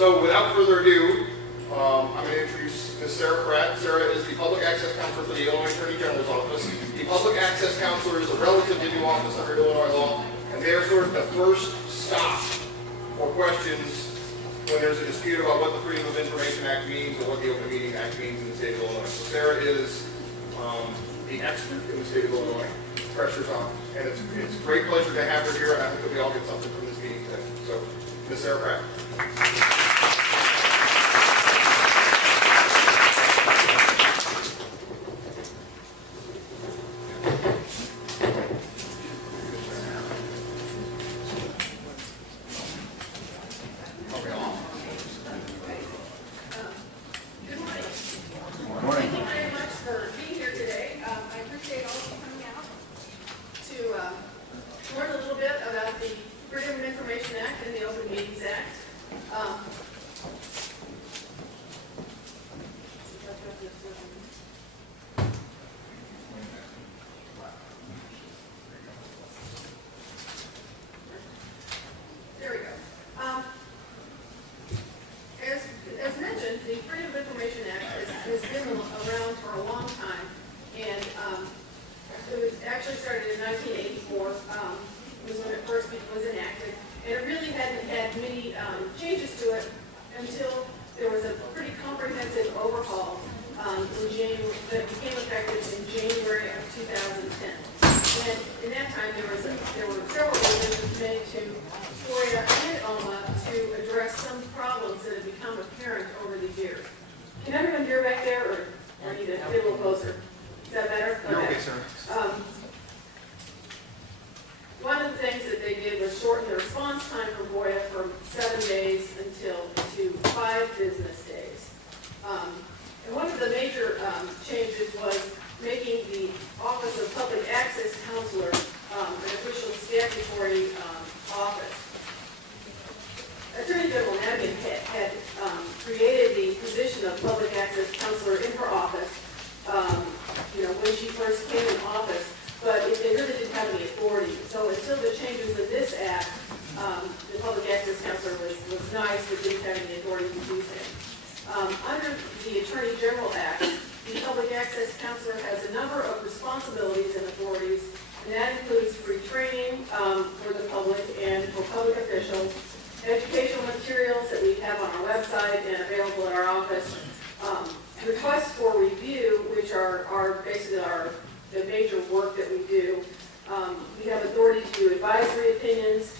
So without further ado, I'm going to introduce Ms. Sarah Pratt. Sarah is the Public Access Counselor for the Illinois Attorney General's Office. The Public Access Counselor is a relatively new office under Illinois law, and they are sort of the first stop for questions when there's a dispute about what the Freedom of Information Act means or what the Open Meeting Act means in the state of Illinois. So Sarah is the expert in the state of Illinois. Pressure's on. And it's a great pleasure to have her here, and I hope that we all get something from this meeting today. So, Ms. Sarah Pratt. There were several revisions made to Foia and OMA to address some problems that have become apparent over the years. Can everyone hear back there, or need to get a little closer? Is that better? You're okay, sir. One of the things that they did was shorten the response time for Foia from 7 days to 5 business days. And one of the major changes was making the Office of Public Access Counselor an official statutory office. Attorney General Madigan had created the position of Public Access Counselor in her office, when she first came in office, but they really didn't have any authority. So until the changes in this act, the Public Access Counselor was nice, but didn't have any authority to do things. Under the Attorney General Act, the Public Access Counselor has a number of responsibilities and authorities, and that includes free training for the public and for public officials, educational materials that we have on our website and available at our office, requests for review, which are basically the major work that we do. We have authority to do advisory opinions.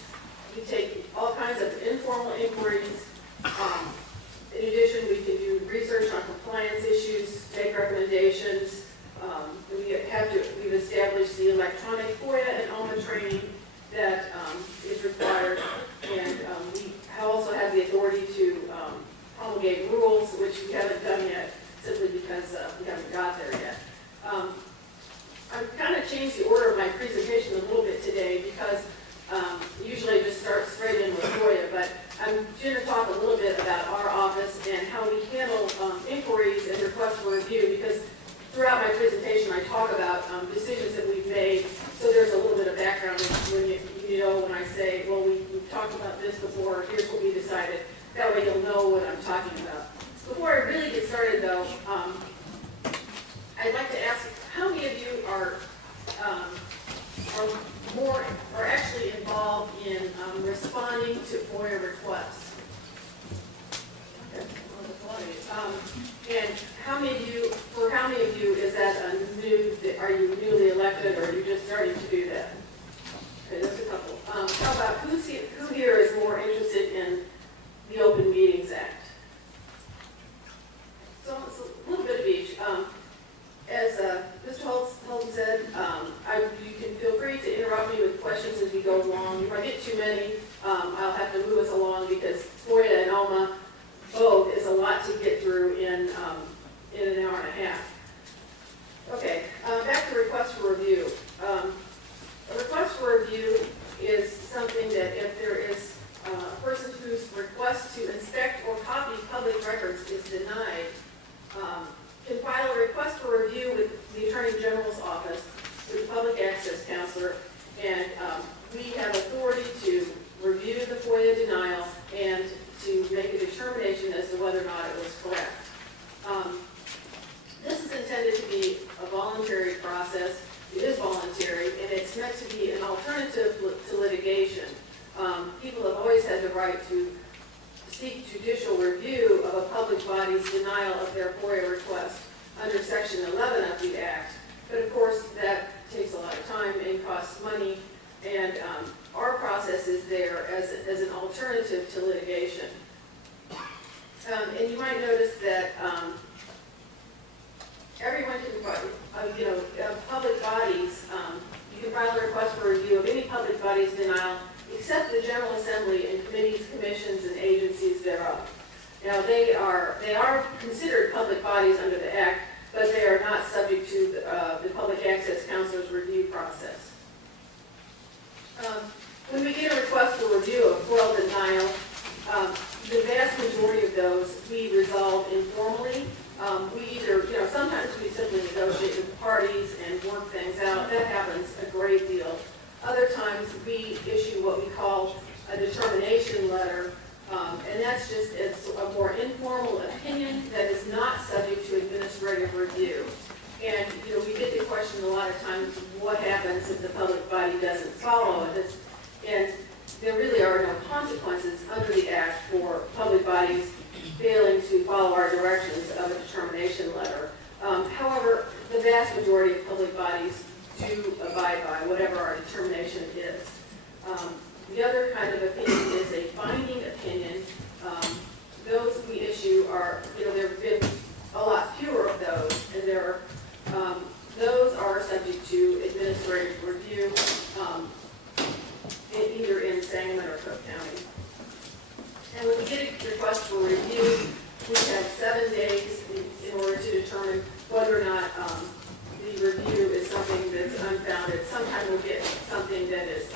We take all kinds of informal inquiries. In addition, we can do research on compliance issues, make recommendations. We've established the electronic Foia and OMA training that is required, and we also have the authority to promulgate rules, which we haven't done yet, simply because we haven't got there yet. I've kind of changed the order of my presentation a little bit today because usually I just start straight in with Foia, but I'm going to talk a little bit about our office and how we handle inquiries and requests for review, because throughout my presentation I talk about decisions that we've made, so there's a little bit of background when when I say, well, we've talked about this before, here's what we decided. That way you'll know what I'm talking about. Before I really get started though, I'd like to ask, how many of you are actually involved in responding to Foia requests? Okay. And how many of you is that are you newly elected, or are you just starting to do that? Okay, that's a couple. How about who here is more interested in the Open Meetings Act? So it's a little bit of each. As Mr. Holton said, you can feel free to interrupt me with questions as we go along. If I get too many, I'll have to move us along, because Foia and OMA both is a lot to get through in an hour and a half. Okay, back to request for review. A request for review is something that if there is a person whose request to inspect or copy public records is denied, can file a request for review with the Attorney General's office, with the Public Access Counselor, and we have authority to review the Foia denial and to make a determination right to seek judicial review of a public body's denial of their FOIA request under Section 11 of the Act. But of course, that takes a lot of time and costs money, and our process is there as an alternative to litigation. And you might notice that everyone can, public bodies, you can file a request for review of any public body's denial except the General Assembly and committees, commissions, and agencies thereof. Now, they are considered public bodies under the Act, but they are not subject to the Public Access Counselor's review process. When we get a request for review of FOIA denial, the vast majority of those we resolve informally. We either, sometimes we simply negotiate with the parties and work things out. That happens a great deal. Other times we issue what we call a determination letter, and that's just a more informal opinion that is not subject to administrative review. And, we get the question a lot of times, what happens if the public body doesn't follow it? And there really are no consequences under the Act for public bodies failing to follow our directions of a determination letter. However, the vast majority of public bodies do abide by whatever our determination is. The other kind of opinion is a binding opinion. Those we issue are, there have been a lot fewer of those, and those are subject to administrative review, either in Sangamon or Cook County. And when we get a request for review, we have 7 days in order to determine whether or not the review is something that's unfounded. Sometimes we'll get something that is,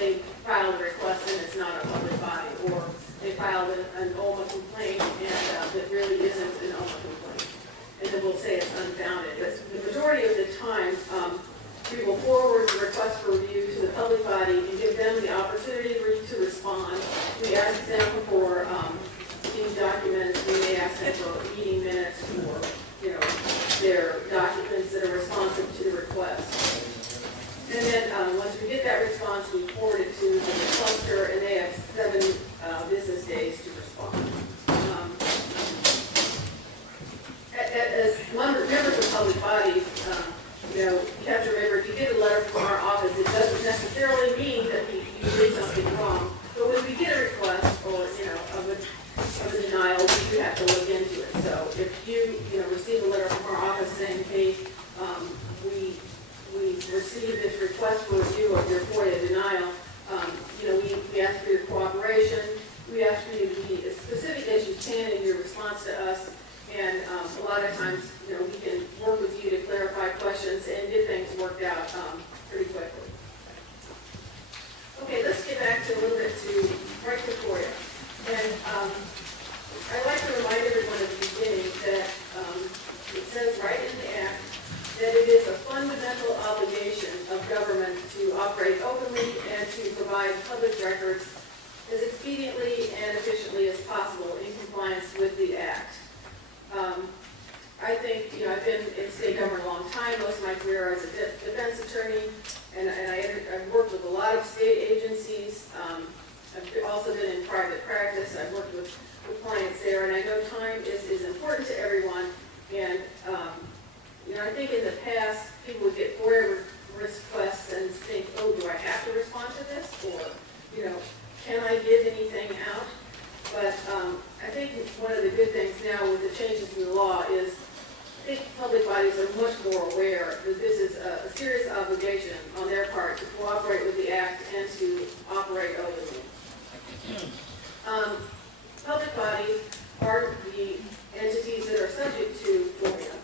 they filed a request and it's not a public body, or they filed an OMA complaint and that really isn't an OMA complaint. And then we'll say it's unfounded. But the majority of the time, we will forward the request for review to the public body and give them the opportunity to respond. We ask them for meeting documents. We may ask them for meeting minutes or, their documents that are responsive to the request. And then once we get that response, we forward it to the cluster, and they have 7 business days to respond. As members of public bodies, you have to remember, if you get a letter from our office, it doesn't necessarily mean that you did something wrong. But when we get a request or, of a denial, we do have to look into it. So if you, receive a letter from our office saying, hey, we received this request for review of your FOIA denial, we ask for your cooperation. We ask for you to be as specific as you can in your response to us. And a lot of times, we can work with you to clarify questions and get things worked out pretty quickly. Okay, let's get back to a little bit right to FOIA. And I'd like to remind everyone at the beginning that it says right in the Act that it is a fundamental obligation of government to operate openly and to provide public records as expediently and efficiently as possible in compliance with the Act. I think, I've been in state government a long time, most of my career as a defense attorney, and I've worked with a lot of state agencies. I've also been in private practice. I've worked with clients there, and I know time is important to everyone. And, I think in the past, people would get FOIA requests and think, oh, do I have to respond to this? Or, can I give anything out? But I think one of the good things now with the changes in the law is I think public bodies are much more aware that this is a serious obligation on their part to cooperate with the Act and to operate openly. Public bodies are the entities that are subject to FOIA,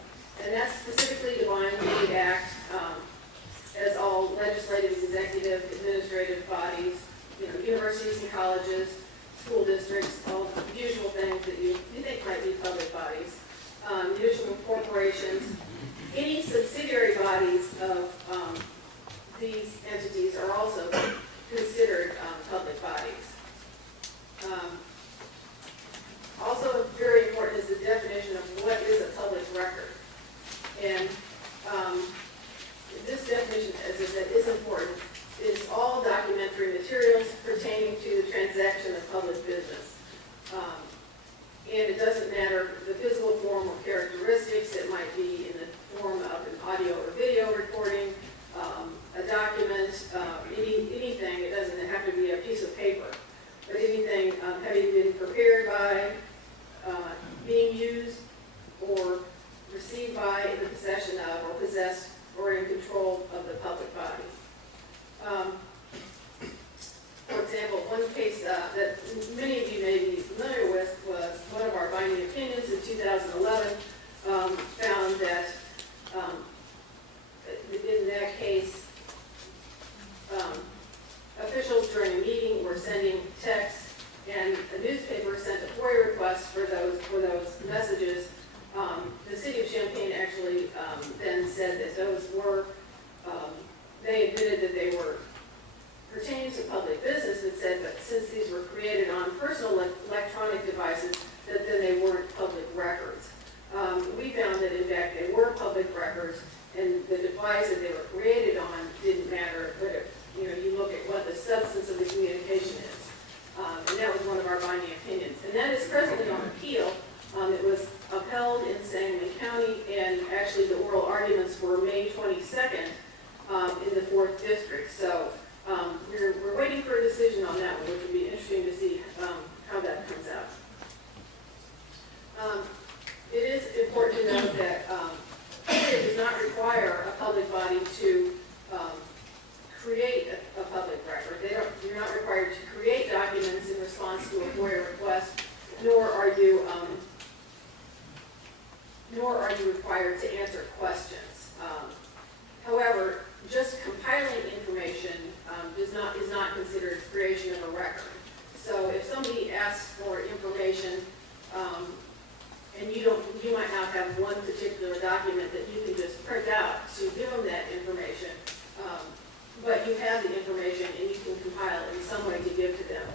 and that's specifically defined in the Act as all legislative, executive, administrative bodies, universities and colleges, school districts, all the usual things that you think might be public bodies, municipal corporations. Any subsidiary bodies of these entities are also considered public bodies. Also very important is the definition of what is a public record. And this definition, as I said, is important. It's all documentary materials pertaining to the transaction possessed or in control of the public body. For example, one case that many of you may be familiar with was one of our binding opinions in 2011 found that in that case, officials during a meeting were sending texts, and a newspaper sent a FOIA request for those messages. The city of Champaign actually then said that those were, they admitted that they were pertaining to public business, but said that since these were created on personal electronic devices, that then they weren't public records. We found that in fact they were public records, and the device that they were created on didn't matter, but if, you look at what the substance of the communication is. And that was one of our binding opinions. And that is presently on appeal. It was upheld in Sangamon County, and actually the oral arguments were May 22nd in the 4th District. So we're waiting for a decision on that one, which would be interesting to see how that comes out. It is important to note that it does not require a public body to create a public record. You're not required to create documents in response to a FOIA request, nor are you required to answer questions. However, just compiling information is not considered creation of a record. So if somebody asks for information, and you might not have one particular document that you can just print out to give them that information, but you have the information and you can compile it in some way to give to them.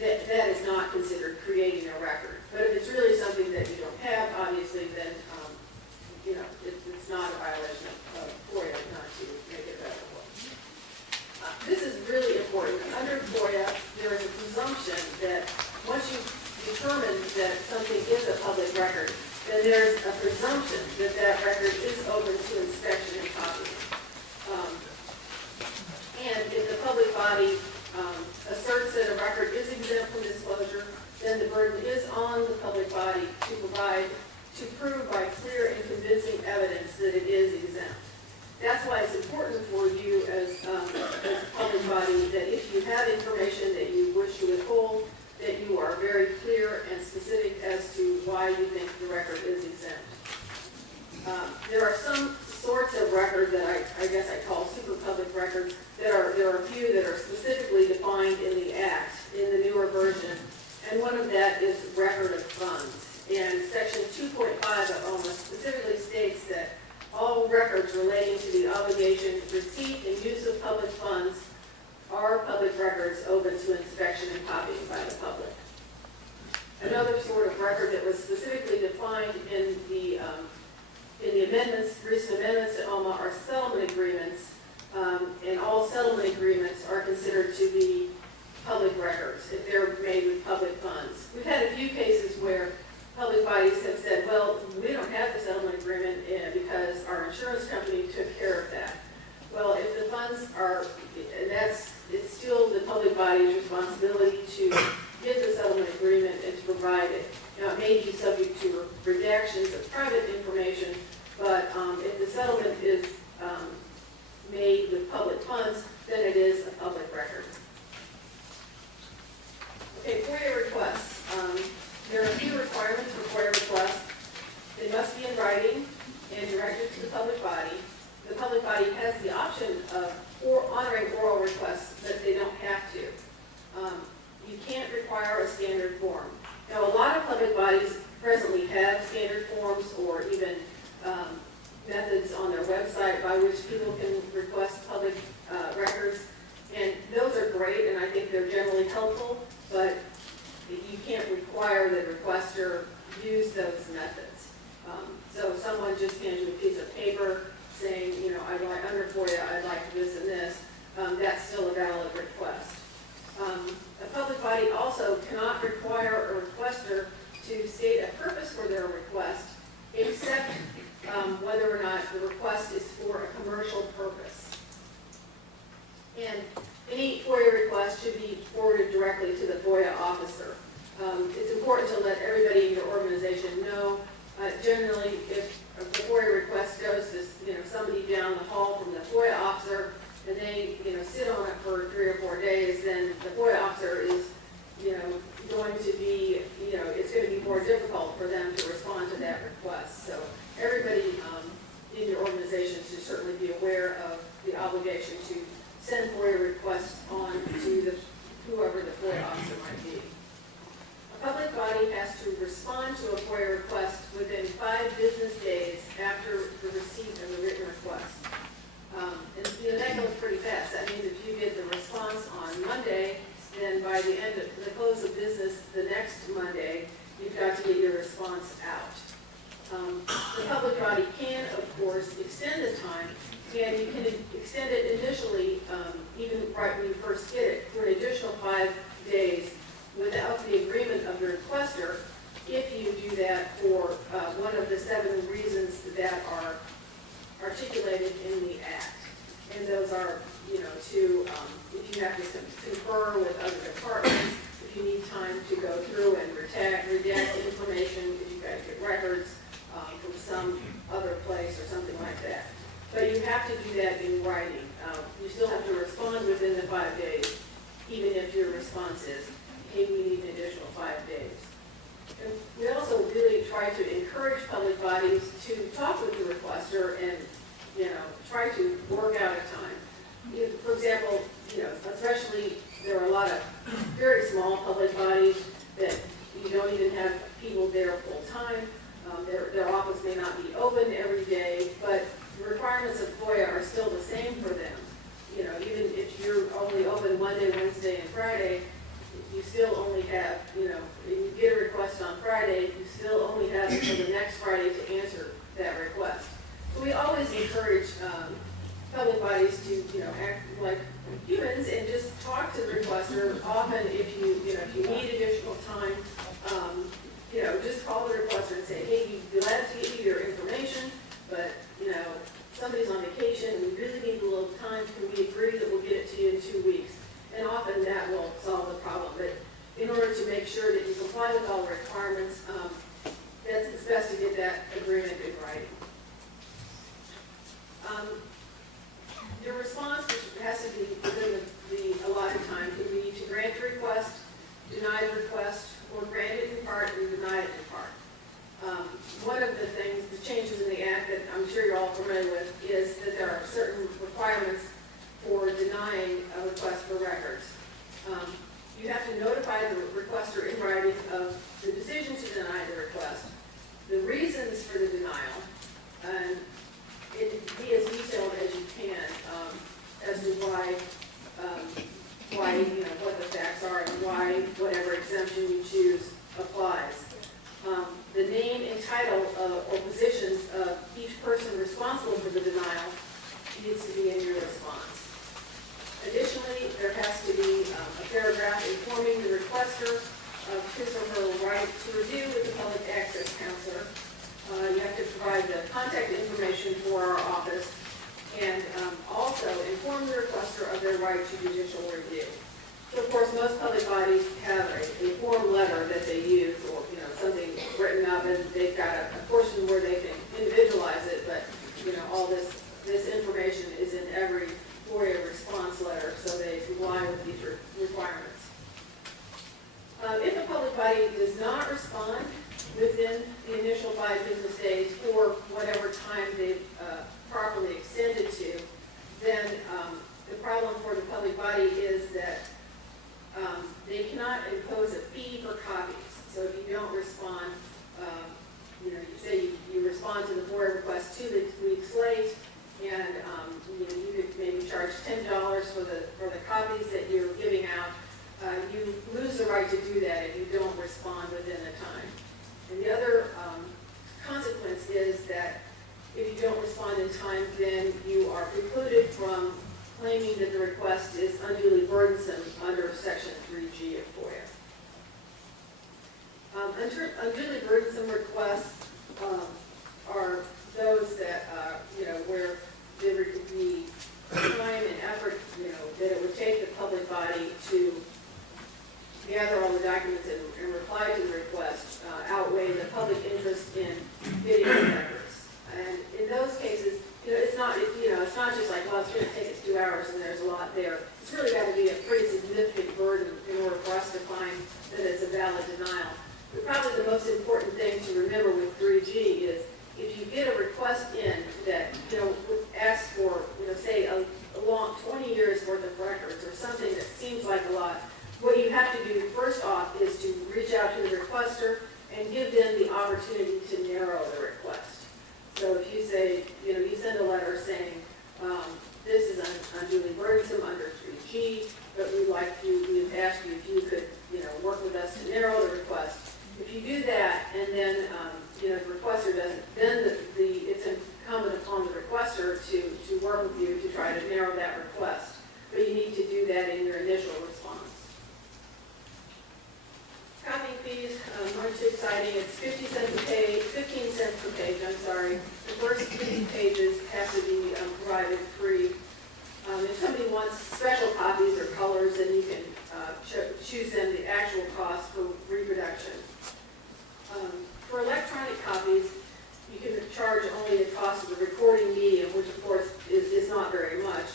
That is not considered creating a record. But if it's really something that you don't have, obviously, then it's not a violation of FOIA not to make it available. This is really important. Under FOIA, there is a presumption that once you determine that something is a public record, then there's a presumption that that record is open to inspection and copying. And if the public body asserts that a record is exempt from disclosure, then the burden is on the public body to prove by clear and convincing evidence that it is exempt. That's why it's important for you as a public body that if you have information that you wish to withhold, that you are very clear and specific as to why you think the record is exempt. There are some sorts of records that I guess I call super public records. There are a few that are specifically defined in the Act, in the newer version, and one of that is record of funds. And Section 2.5 of OMA specifically states that all records relating to the obligation, receipt, and use of public funds are public records open to inspection and copying by the public. Another sort of record that was specifically defined in the recent amendments to OMA are settlement agreements, and all settlement agreements are considered to be public records if they're made with public funds. We've had a few cases where public bodies have said, well, we don't have the settlement agreement because our insurance company took care of that. Well, if the funds are, it's still the public body's responsibility to get the settlement agreement and to provide it. Now, it may be subject to redactions of private information, but if the settlement is made with public funds, then it is a public record. Okay, FOIA requests. There are a few requirements for FOIA requests. They must be in writing and directed to the public body. The public body has the option of honoring oral requests, but they don't have to. You can't require a standard form. Now, a lot of public bodies presently have standard forms or even methods on their website by which people can request public records, and those are great, and I think they're generally helpful, but you can't require the requester use those methods. So if someone just hands you a piece of paper saying, under FOIA, I'd like this and this, that's still a valid request. A public body also cannot require a requester to state a purpose for their request, except whether or not the request is for a commercial purpose. And any FOIA request should be forwarded directly to the FOIA officer. It's important to let everybody in your organization know. Generally, if the FOIA request goes to somebody down the hall from the FOIA officer, and they, sit on it for 3 or 4 days, then the FOIA officer is, going to be, it's going to be more difficult for them to respond to that request. So everybody in your organization should certainly be aware of the obligation to send FOIA requests on to whoever the FOIA officer might be. A public body has to respond to a FOIA request within 5 business days after the receipt of the written request. And that goes pretty fast. That means if you get the response on Monday, then by the end of the close of business the next Monday, you've got to get your response out. The public body can, of course, extend the time, and you can extend it initially, even right when you first get it, for an additional 5 days without the agreement of the requester, if you do that for one of the 7 reasons that are articulated in the Act. And those are, if you have to confer with other departments, if you need time to go through and redact information, if you've got to get records from some other place or something like that. But you have to do that in writing. You still have to respond within the 5 days, even if your response is, hey, we need an additional 5 days. And we also really try to encourage public bodies to talk with the requester and, try to work out a time. For example, especially there are a lot of very small public bodies that you don't even have people there full time. Their office may not be open every day, but the requirements of FOIA are still the same for them. Even if you're only open Monday, Wednesday, and Friday, you still only have, if you get a request on Friday, you still only have until the next Friday to answer that request. So we always encourage public bodies to, act like humans and just talk to the requester. Often, if you need additional time, just call the requester and say, hey, we'd be glad to give you your information, but, somebody's on vacation, we really need a little time. Can we agree that we'll get it to you in 2 weeks? And often that will solve the problem. But in order to make sure that you comply with all the requirements, it's best to get that agreement in writing. Your response, which has to be within the allotted time, can be to grant the request, deny the request, or grant it in part and deny it in part. One of the things, the changes in the Act that I'm sure you're all familiar with, is that there are certain requirements for denying a request for records. You have to notify the requester in writing of the decision to deny the request, the reasons for the denial, and it be as detailed as you can as to why, what the facts are and why whatever exemption you choose applies. The name and title or positions of each person responsible for the denial needs to be in your response. Additionally, there has to be a paragraph informing the requester of his or her right to review with the public access counselor. You have to provide the contact information for our office and also inform the requester of their right to judicial review. So of course, most public bodies have a form letter that they use or something written up, and they've got a portion where they can individualize it, but all this information is in every FOIA response letter, so they comply with these requirements. If a public body does not respond within the initial 5 business days or whatever time they've properly extended to, then the problem for the public body is that they cannot impose a fee for copies. So if you don't respond, you say you respond to the FOIA request 2 weeks late, and you could maybe charge $10 for the copies that you're giving out. You lose the right to do that if you don't respond within the time. And the other consequence is that if you don't respond in time, then you are precluded from claiming that the request is unduly burdensome under Section 3G of FOIA. Unduly burdensome requests are those that, where the time and effort, that it would take the public body to gather all the documents and reply to the request outweigh the public interest in getting the records. And in those cases, it's not, it's not just like, well, it's gonna take us 2 hours and there's a lot there. It's really gotta be a pretty significant burden in order for us to find that it's a valid denial. But probably the most important thing to remember with 3G is if you get a request in that, asks for, say a long 20 years worth of records or something that seems like a lot, what you have to do first off is to reach out to the requester and give them the opportunity to narrow the request. So if you say, you send a letter saying, this is unduly burdensome under 3G, but we've asked you if you could, work with us to narrow the request. If you do that, and then, the requester doesn't, then it's incumbent upon the requester to work with you to try to narrow that request. But you need to do that in your initial response. Copying fees aren't too exciting. It's 15 cents per page, I'm sorry. The first 50 pages have to be provided free. If somebody wants special copies or colors, then you can choose them the actual cost for reproduction. For electronic copies, you can charge only the cost of the recording medium, which of course is not very much.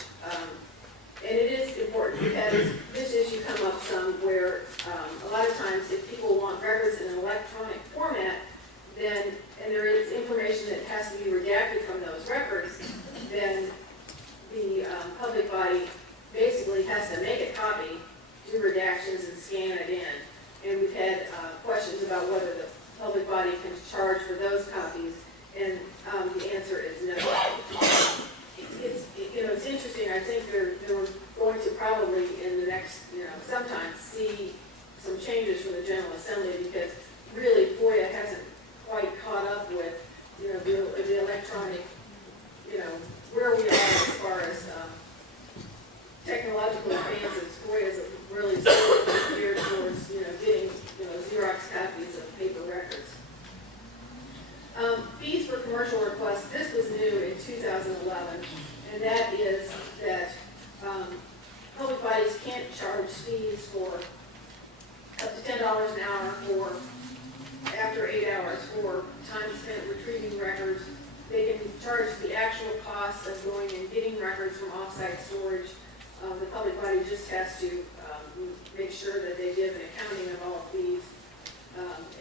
And it is important because this issue come up some where a lot of times if people want records in an electronic format, then, and there is information that has to be redacted from those records, then the public body basically has to make a copy, do redactions, and scan it in. And we've had questions about whether the public body can charge for those copies, and the answer is no. It's interesting. I think they're going to probably in the next, sometime see some changes from the General Assembly because really FOIA hasn't quite caught up with, the electronic, where we are as far as technological advances. FOIA is really still geared towards, getting, Xerox copies of paper records. Fees for commercial requests, this was new in 2011, and that is that public bodies can't charge fees for up to $10 an hour for after 8 hours for time spent retrieving records. They can charge the actual cost of going and getting records from off-site storage. The public body just has to make sure that they give an accounting of all fees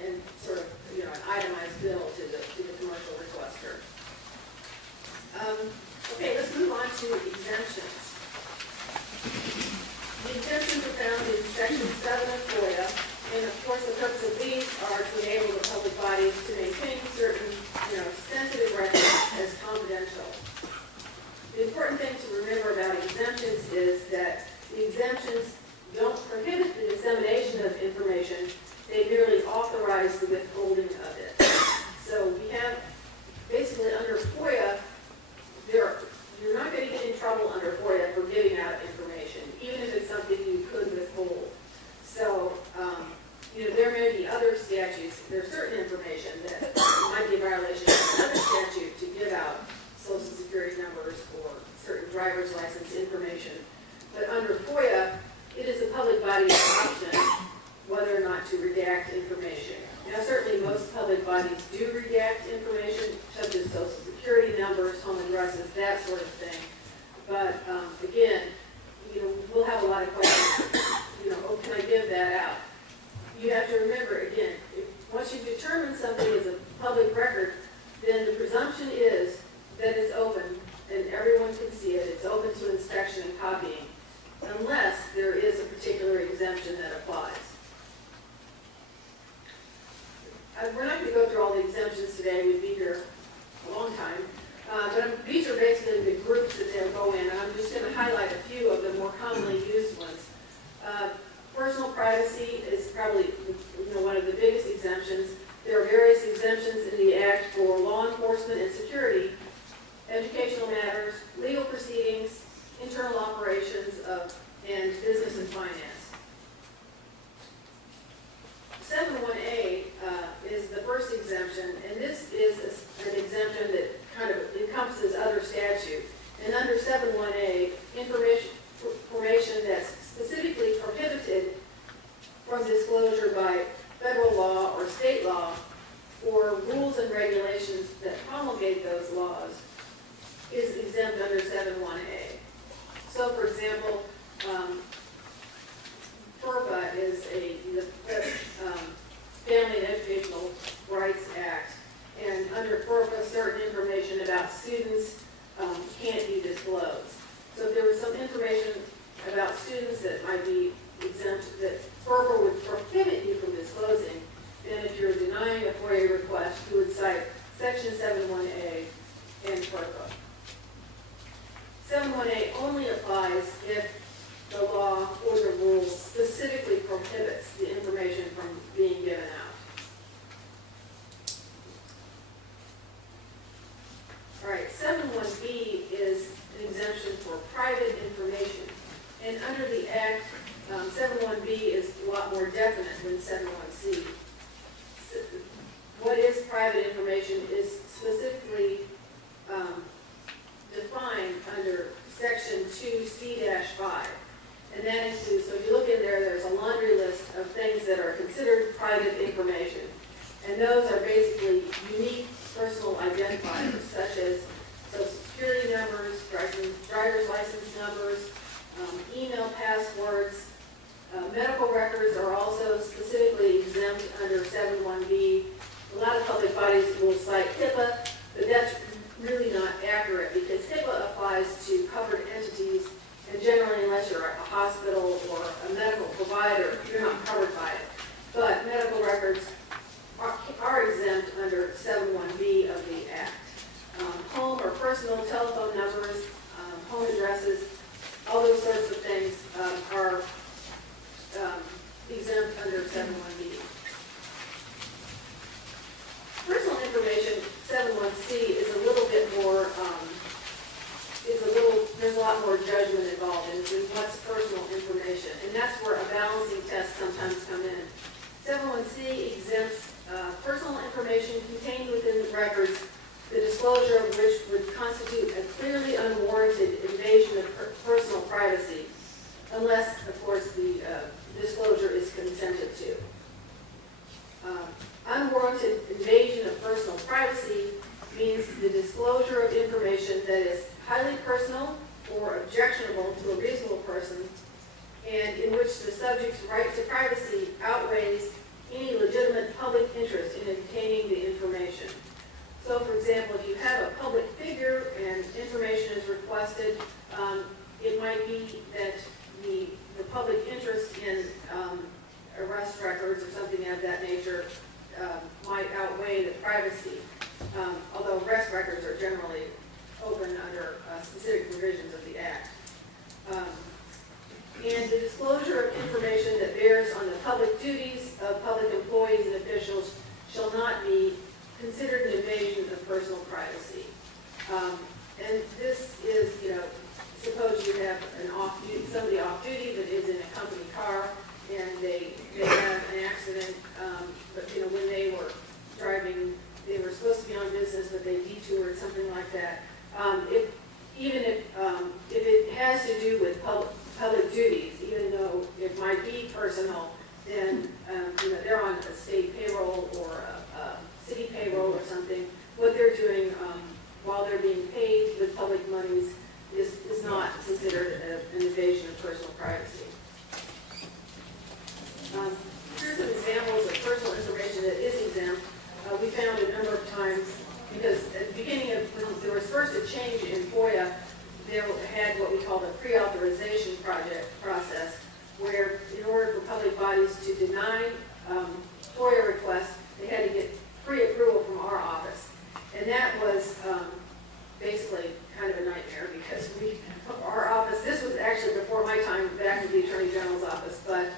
and sort of, an itemized bill to the commercial requester. Okay, let's move on to exemptions. The exemptions are found in Section 7 of FOIA, and of course the purpose of these are to enable the public bodies to maintain certain, sensitive records as confidential. The important thing to remember about exemptions is that the exemptions don't prohibit the dissemination of information, they merely authorize the withholding of it. So we have, basically under FOIA, you're not going to get in trouble under FOIA for giving out information, even if it's something you could withhold. So, there may be other statutes, there's certain information that might be a violation of another statute to give out social security numbers or certain driver's license information. But under FOIA, it is the public body's option whether or not to redact information. Now, certainly most public bodies do redact information, such as social security numbers, home addresses, that sort of thing. But again, we'll have a lot of questions. Oh, can I give that out? You have to remember, again, once you determine something is a public record, then the presumption is that it's open and everyone can see it. It's open to inspection and copying, unless there is a particular exemption that applies. We're not going to go through all the exemptions today. We'd be here a long time. But these are basically the groups that they'll go in. And I'm just going to highlight a few of the more commonly used ones. Personal privacy is probably one of the biggest exemptions. There are various exemptions in the Act for law enforcement and security, educational matters, legal proceedings, internal operations, and business and finance. 7.1a is the first exemption, and this is an exemption that kind of encompasses other statutes. And under 7.1a, information that's specifically prohibited from disclosure by federal law or state law, or rules and regulations that promulgate those laws, is exempt 71A. So, for example, FERPA is the Family and Educational Rights Act, and under FERPA, certain information about students can't be disclosed. So if there was some information about students that might be exempt, that FERPA would prohibit you from disclosing, then if you're denying a FOIA request, you would cite Section 71A and FERPA. 71A only applies if the law or the rule specifically prohibits the information from being given out. All right, 71B is an exemption for private information. And under the Act, 71B is a lot more definite than 71C. What is private information is specifically defined under Section 2C-5. And that includes, so if you look in there, there's a laundry list of things that are considered private information. And those are basically unique personal identifiers, such as social security numbers, driver's license numbers, email passwords. Medical records are also specifically exempt under 71B. A lot of public bodies will cite HIPAA, but that's really not accurate because HIPAA applies to covered entities, and generally, unless you're a hospital or a medical provider, you're not covered by it. But medical records are exempt under 71B of the Act. Home or personal telephone numbers, home addresses, all those sorts of things are exempt under 71B. Personal information, 71C, is a little bit more, there's a lot more judgment involved in what's personal information, and that's where a balancing test sometimes come in. 71C exempts personal information contained within the records, the disclosure of which would constitute a clearly unwarranted invasion of personal privacy, unless, of course, the disclosure is consented to. Unwarranted invasion of personal privacy means the disclosure of information that is highly personal or objectionable to a reasonable person, and in which the subject's right to privacy outweighs any legitimate public interest in obtaining the information. So, for example, if you have a public figure and information is requested, it might be that the public interest in arrest records or something of that nature might outweigh the privacy, although arrest records are generally open under specific provisions of the Act. And the disclosure of information that bears on the public duties of public employees and officials shall not be considered an invasion of personal privacy. And this is, suppose you have somebody off duty that is in a company car and they have an accident, but when they were driving, they were supposed to be on business, but they detoured, something like that. If it has to do with public duties, even though it might be personal, then they're on a state payroll or a city payroll or something. What they're doing while they're being paid with public monies is not considered an invasion of personal privacy. Here's some examples of personal information that is exempt. We found a number of times, because at the beginning of, when there was first a change in Foia, they had what we call the pre-authorization process, where in order for public bodies to deny Foia requests, they had to get pre-approval from our office. And that was basically kind of a nightmare because our office, this was actually before my time back at the Attorney General's office, but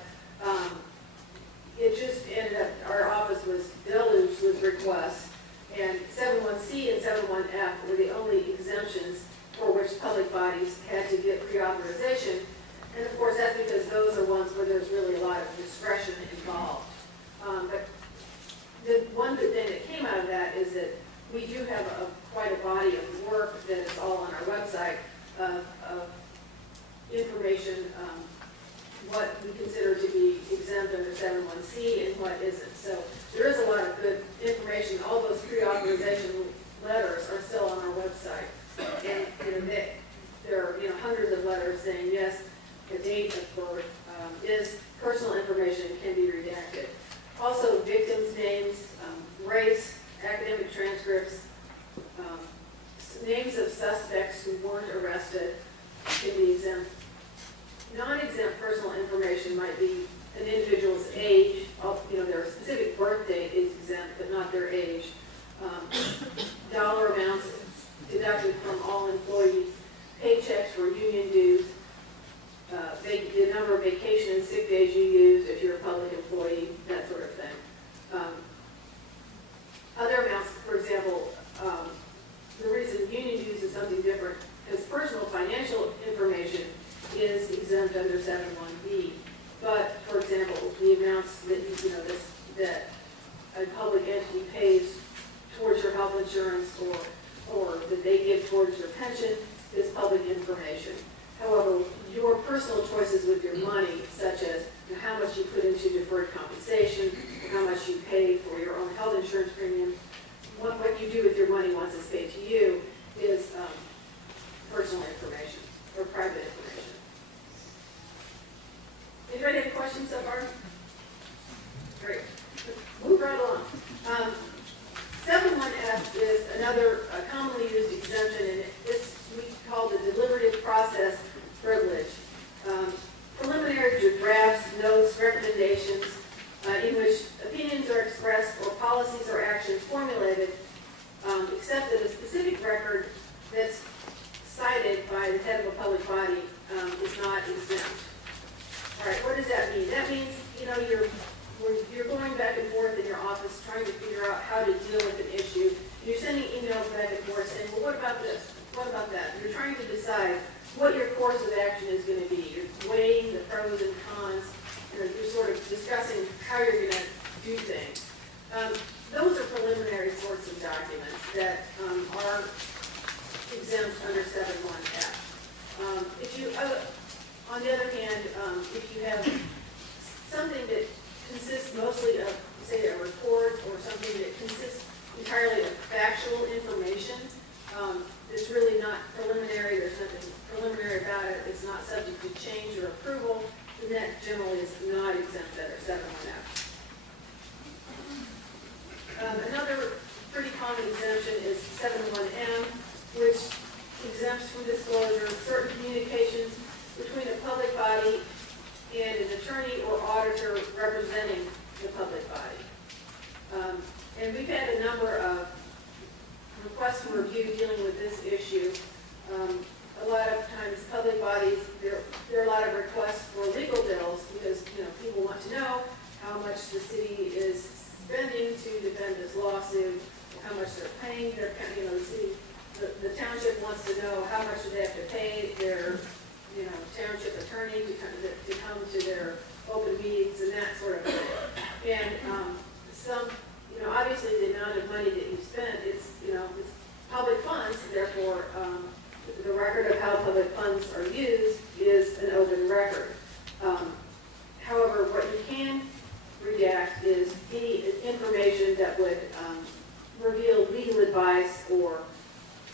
it just ended up, our office was deluged with requests, and 71C and 71F were the only exemptions for which public bodies had to get pre-authorization. And of course, that's because those are ones where there's really a lot of discretion involved. But the one good thing that came out of that is that we do have quite a body of work that is all on our website of information, what we consider to be exempt under 71C and what isn't. So there is a lot of good information. All those pre-authorization letters are still on our website. And hundreds of letters saying, yes, the date of birth is personal information and can be redacted. Also, victims' names, race, academic transcripts, names of suspects who weren't arrested can be exempt. Non-exempt personal information might be an individual's age, their specific birth date is exempt, but not their age. Dollar amounts deducted from all employees, paychecks for union dues, the number of vacation and sick days you use if you're a public employee, that sort of thing. Other amounts, for example, the reason union dues is something different is personal financial information is exempt under 7(1)(b). But, for example, the amounts that that a public entity pays towards your health insurance or that they give towards your pension is public information. However, your personal choices with your money, such as how much you put into deferred compensation, how much you pay for your own health insurance premium, what you do with your money once it's paid to you is personal information or private information. Anybody have any questions so far? Great. Move right along. 7(1)(f) is another commonly used exemption, and this we call the deliberative process privilege. Preliminary drafts, notes, recommendations, in which opinions are expressed or policies or actions formulated, except that a specific record that's cited by the head of a public body is not exempt. All right, what does that mean? That means, you're going back and forth in your office trying to figure out how to deal with an issue. You're sending emails back and forth saying, well, what about this? What about that? You're trying to decide what your course of action is going to be. You're weighing the pros and cons, and you're sort of discussing how you're going to do things. Those are preliminary sorts of documents that are exempt under 7(1)(f). On the other hand, if you have something that consists mostly of, say, a report or something that consists entirely of factual information, it's really not preliminary, there's nothing preliminary about it, it's not subject to change or approval, then that generally is not exempt under 7(1)(f). Another pretty common exemption is 7(1)(m), which exempts from disclosure certain communications between a public body and an attorney or auditor representing the public body. And we've had a number of requests for review dealing with this issue. A lot of times public bodies, there are a lot of requests for legal bills because, people want to know how much the city is spending to defend this lawsuit, how much they're paying their, the township wants to know how much do they have to pay their township attorney to come to their open meetings and that sort of thing. And obviously the amount of money that you spent, it's public funds, therefore the record of how public funds are used is an open record. However, what you can redact is any information that would reveal legal advice or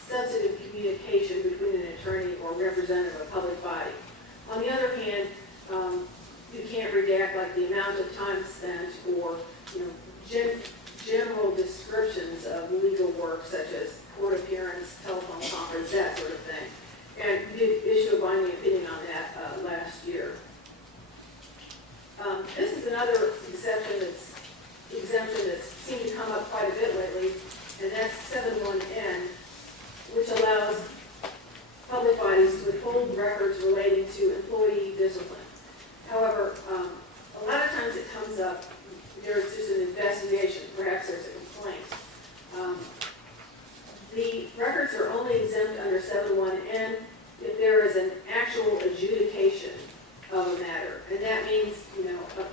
substantive communication between an attorney or representative of a public body. On the other hand, you can't redact like the amount of time spent or general descriptions of legal work such as court appearance, telephone conference, that sort of thing. And we did issue a binding opinion on that last year. This is another exemption that's seemed to come up quite a bit lately, and that's 7(1)(n), which allows public bodies to withhold records relating to employee discipline. However, a lot of times it comes up, there's just an investigation, perhaps there's a complaint. The records are only exempt under 7(1)(n) if there is an actual adjudication of a matter. And that means,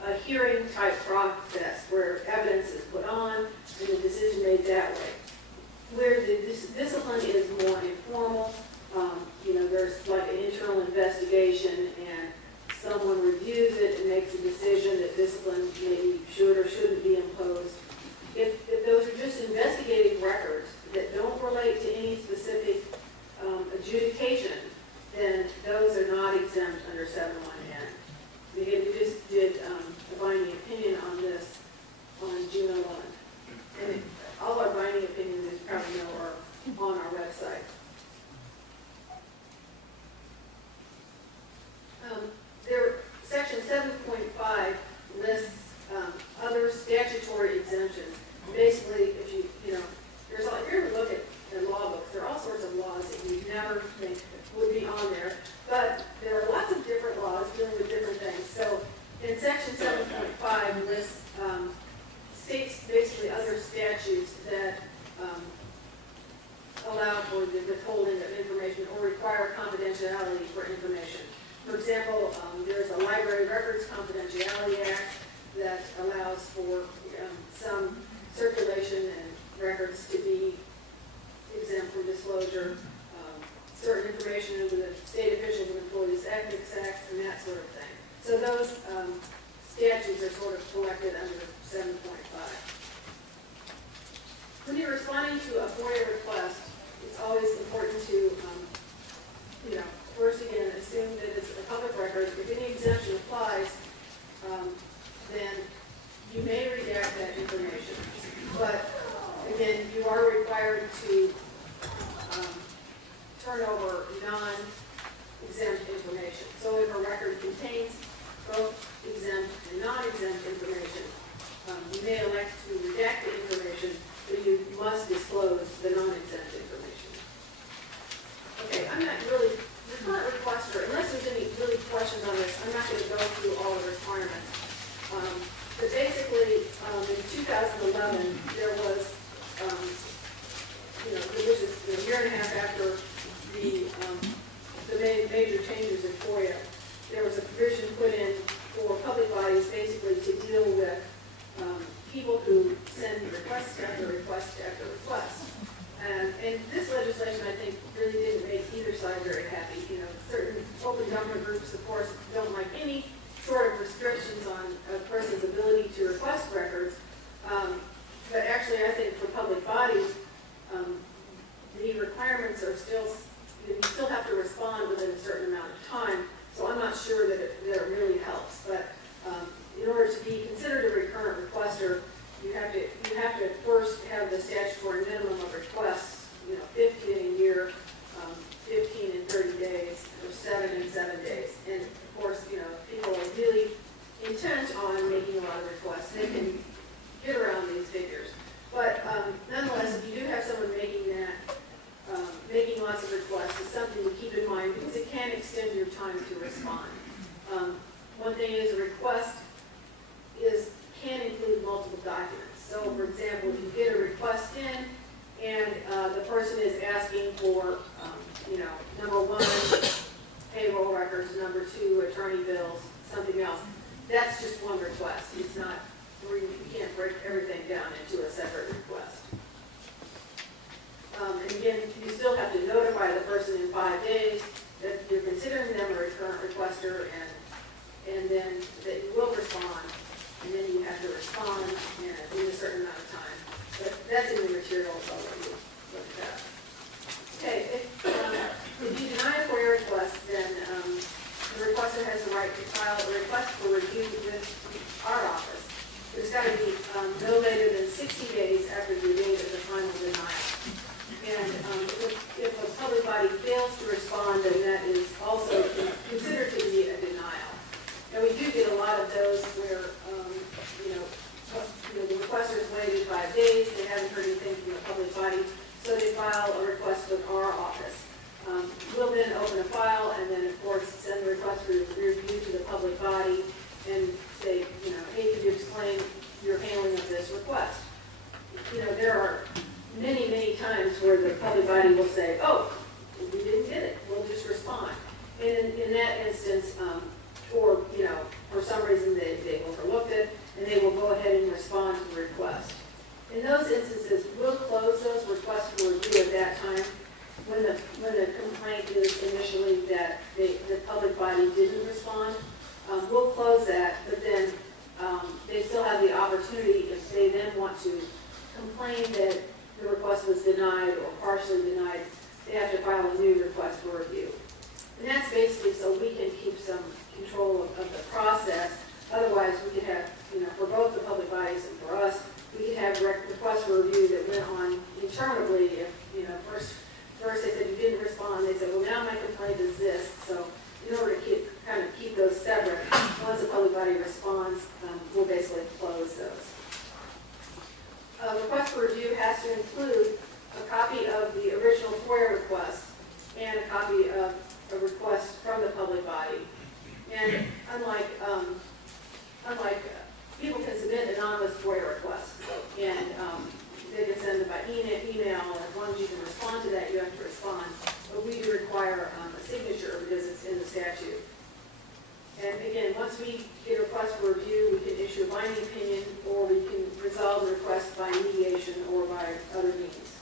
a hearing type process where evidence is put on and the decision made that way. Where the discipline is more informal, there's like an internal investigation and someone reviews it and makes a decision that discipline maybe should or shouldn't be imposed. If those are just investigating records that don't relate to any specific adjudication, then exempt under 7(1)(n). Again, we just did a binding opinion on this on June 11th. And all our binding opinions, as you probably know, are on our website. Section 7.5 lists other statutory exemptions. Basically, if you ever look at law books, there are all sorts of laws that you'd never think would be on there, but there are lots of different laws dealing with different things. So in section 7.5 lists states basically other statutes that allow for the withholding of information or require confidentiality for information. For example, there's a Library Records Confidentiality Act that allows for some circulation and records to be exempt from disclosure, certain information under the State Officials and Employees Ethics Act, and that sort of thing. So those statutes are sort of collected under 7.5. When you're responding to a FOIA request, it's always important to, first again, assume that it's a public record. If any exemption applies, then you may redact that information. But again, you are required to turn over non-exempt information. So if a record contains both exempt and non-exempt information, you may elect to redact the information, but you must disclose the non-exempt information. Okay, I'm not really, the current requester, unless there's any really questions on this, I'm not going to go through all the requirements. But basically, in 2011, there was, which is a year and a half after the major changes in FOIA, there was a provision put in for public bodies basically to deal with people who send requests after request after request. And this legislation, I think, really didn't make either side very happy. Certain open government groups, of course, don't like any sort of restrictions on a person's ability to request records. But actually, I think for public bodies, the requirements are still, you still have to respond within a certain amount of time. So I'm not sure that it really helps. But in order to be considered a recurrent requester, you have to first have the statutory minimum of requests, 15 a year, 15 in 30 days, or 7 in 7 days. And of course, if people are really intent on making a lot of requests, they can get around these figures. But nonetheless, if you do have someone making lots of requests, it's something to keep in mind because it can extend your time to respond. One thing is a request can include multiple documents. So, for example, if you get a request in and the person is asking for, number one, payroll records, number two, attorney bills, something else, that's just one request. It's not, you can't break everything down into a separate request. And again, you still have to notify the person in 5 days that you're considering them a recurrent requester and then that you will respond. And then you have to respond in a certain amount of time. But that's in the materials already. Look at that. Okay, if you deny a FOIA request, then the requester has the right to file a request for review with our office. It's got to be no later than 60 days after the date of the final denial. And if a public body fails to respond, then that is also considered to be a denial. And we do get a lot of those where, the requesters waited 5 days, they haven't heard anything from the public body, so they file a request with our office. We'll then open a file and then, of course, send the request for review to the public body and say, hey, could you explain your handling of this request? There are many, many times where the public body will say, oh, we didn't get it, we'll just respond. And in that instance, for some reason they overlooked it, and they will go ahead and respond to the request. In those instances, we'll close those requests for review at that time when the complaint is initially that the public body didn't respond. We'll close that, but then they still have the opportunity, if they then want to complain that the request was denied or partially denied, they have to file a new request for review. And that's basically so we can keep now my complaint is this, so in order to keep those separate, once a public body responds, we'll basically close those. A request for review has to include a copy of the original FOIA request and a copy of a request from the public body. And unlike people can submit anonymous FOIA requests, and they can send it by email, and as long as you can respond to that, you have to respond. But we do require a signature because it's in the statute. And again, once we get a request for review, we can issue a binding opinion, or we can resolve the request by mediation or by other means.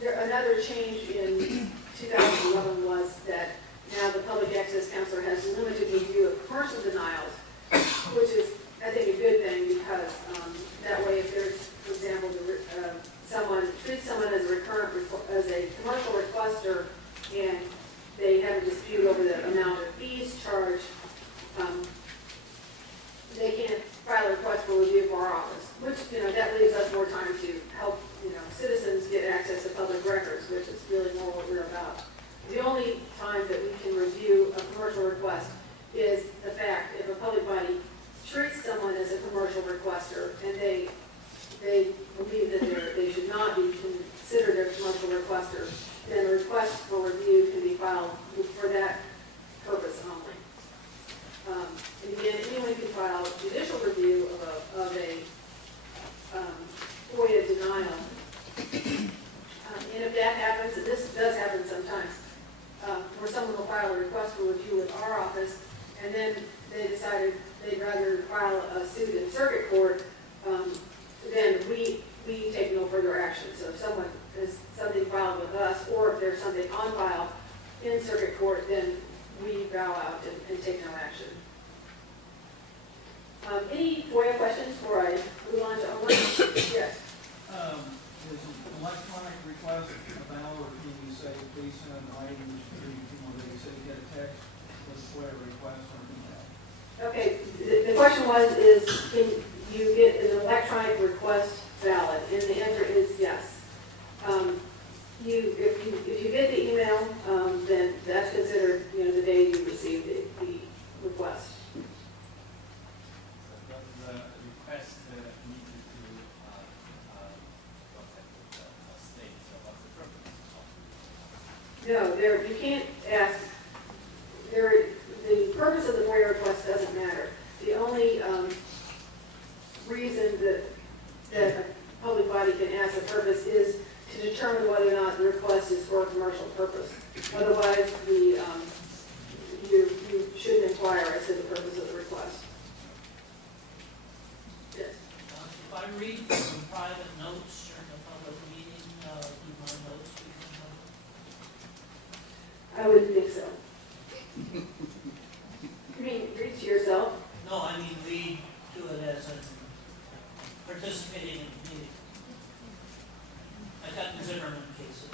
Another change in 2011 was that now the Public Access Counselor has limited review of commercial denials, which is, I think, a good thing, because that way, if there's, for example, someone treats someone as a commercial requester, and they have a dispute over the amount of fees charged, they can't file a request for review for our office, which, that leaves us more time to help, citizens get access to public records, which is really more what we're about. The only time that we can review a commercial request is the fact if a public body treats someone as a commercial requester and they believe that they should not be considered a commercial requester, then a request for review can be filed for that purpose only. And again, anyone can file judicial review of a FOIA denial. And if that happens, and this does happen sometimes, where someone will file a request for review with our office, and then they decided they'd rather file a suit in circuit court, then we take no further action. So if someone has something filed with us, or if there's something on file in circuit court, then we bow out and take no action. Any FOIA questions before I move on to OMA? Yes. Is an electronic request about, or can you say, please send an item, you say you get a text with a FOIA request or email? Okay, the question is can you get an electronic request valid? And the answer is yes. If you get the email, then that's considered, the day you receive the request. So does the request need to state, so what's the purpose? No, you can't ask. The purpose of the FOIA request doesn't matter. The only reason that a public body can ask the purpose is to determine whether or not the request is for a commercial purpose. Otherwise, you shouldn't inquire as to the purpose of the request. Yes. If I read some private notes during a public meeting, do my notes become public? I wouldn't think so. You mean read to yourself? No, I mean read to it as in participating in the meeting. I got the Zimmerman case in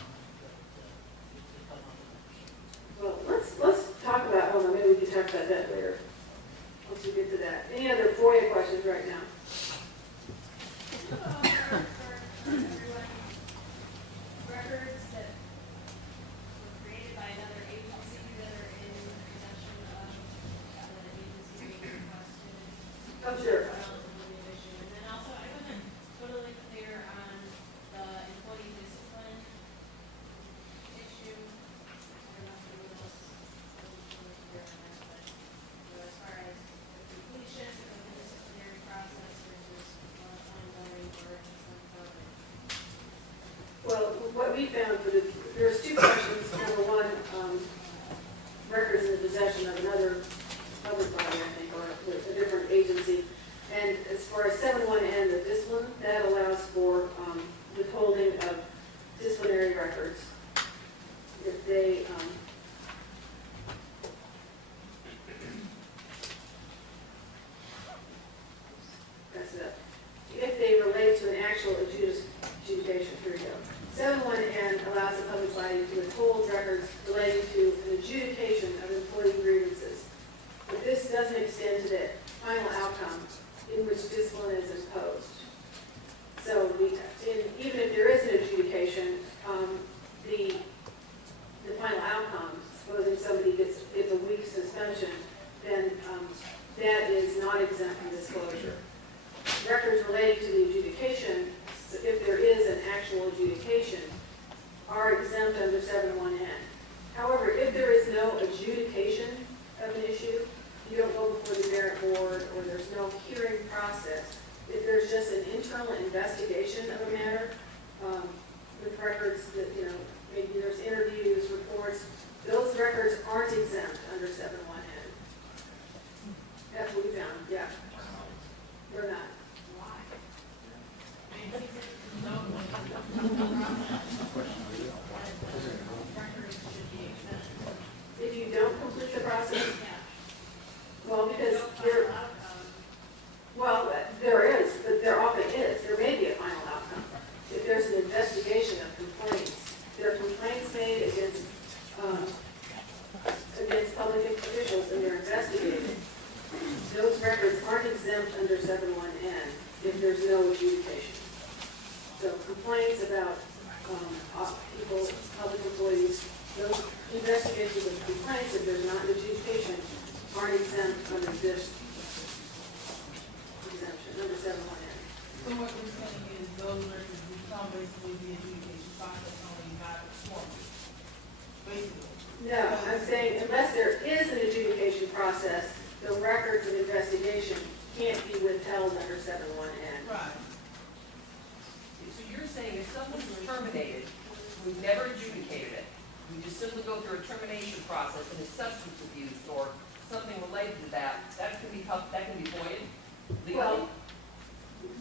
mind, Well, let's talk about OMA. Maybe we can talk about that later. Once we get to that. Any other FOIA questions right now? Records that were created by another agency that are in possession of the agency being requested. Oh, sure. And then also, I wasn't totally clear on the employee discipline issue. I don't know if anyone else wasn't totally clear on that, but as far as the completion of the disciplinary process versus ongoing or just ongoing. Well, what we found there's two questions. Number one, records in the possession of another public body, I think, or a different agency. And as far as 7-1N, the discipline, that allows for withholding of disciplinary records. If they, that's it. If they relate to an actual adjudication, here we go. 7-1N allows the public body to withhold records relating to an adjudication of employee grievances. But this doesn't extend to the final outcome in which discipline is imposed. So even if there is an adjudication, information are exempt under 7.1N. However, if there is no adjudication of an issue, you don't go before the merit board, or there's no hearing process, if there's just an internal investigation of a matter, with records that, you know, maybe there's interviews, reports, those records aren't exempt under 7.1N. That's what we found, yeah. They're not. If you don't complete the process, well, because there, well, there is, but there often is, there may be a final outcome. If there's an investigation of complaints, there are complaints made against public officials and they're investigated, those records aren't exempt under 7.1N if there's no adjudication. So complaints about people, public employees, those investigations of complaints, if there's not an adjudication, aren't exempt under this exemption, under 7.1N. So what we're saying is those records become basically the adjudication process only not formal, basically. No, I'm saying unless there is an adjudication process, the records of investigation can't be withheld under 7.1N. Right. So you're saying if someone's terminated, we've never adjudicated it, we just simply go through a termination process and it's substance abuse or something related to that, that can be voided legally?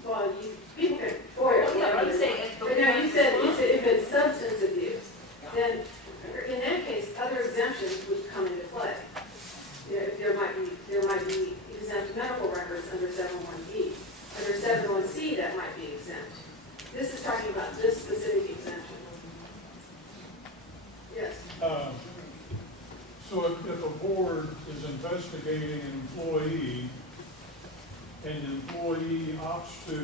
Well, people can FOIA. Well, yeah, I'm saying. But no, you said if it's substance abuse, then in that case, other exemptions would come into play. You know, there might be exempt medical records under 7.1B. Under 7.1C, that might be exempt. This is talking about this specific exemption. Yes. So if a board is investigating an employee and the employee opts to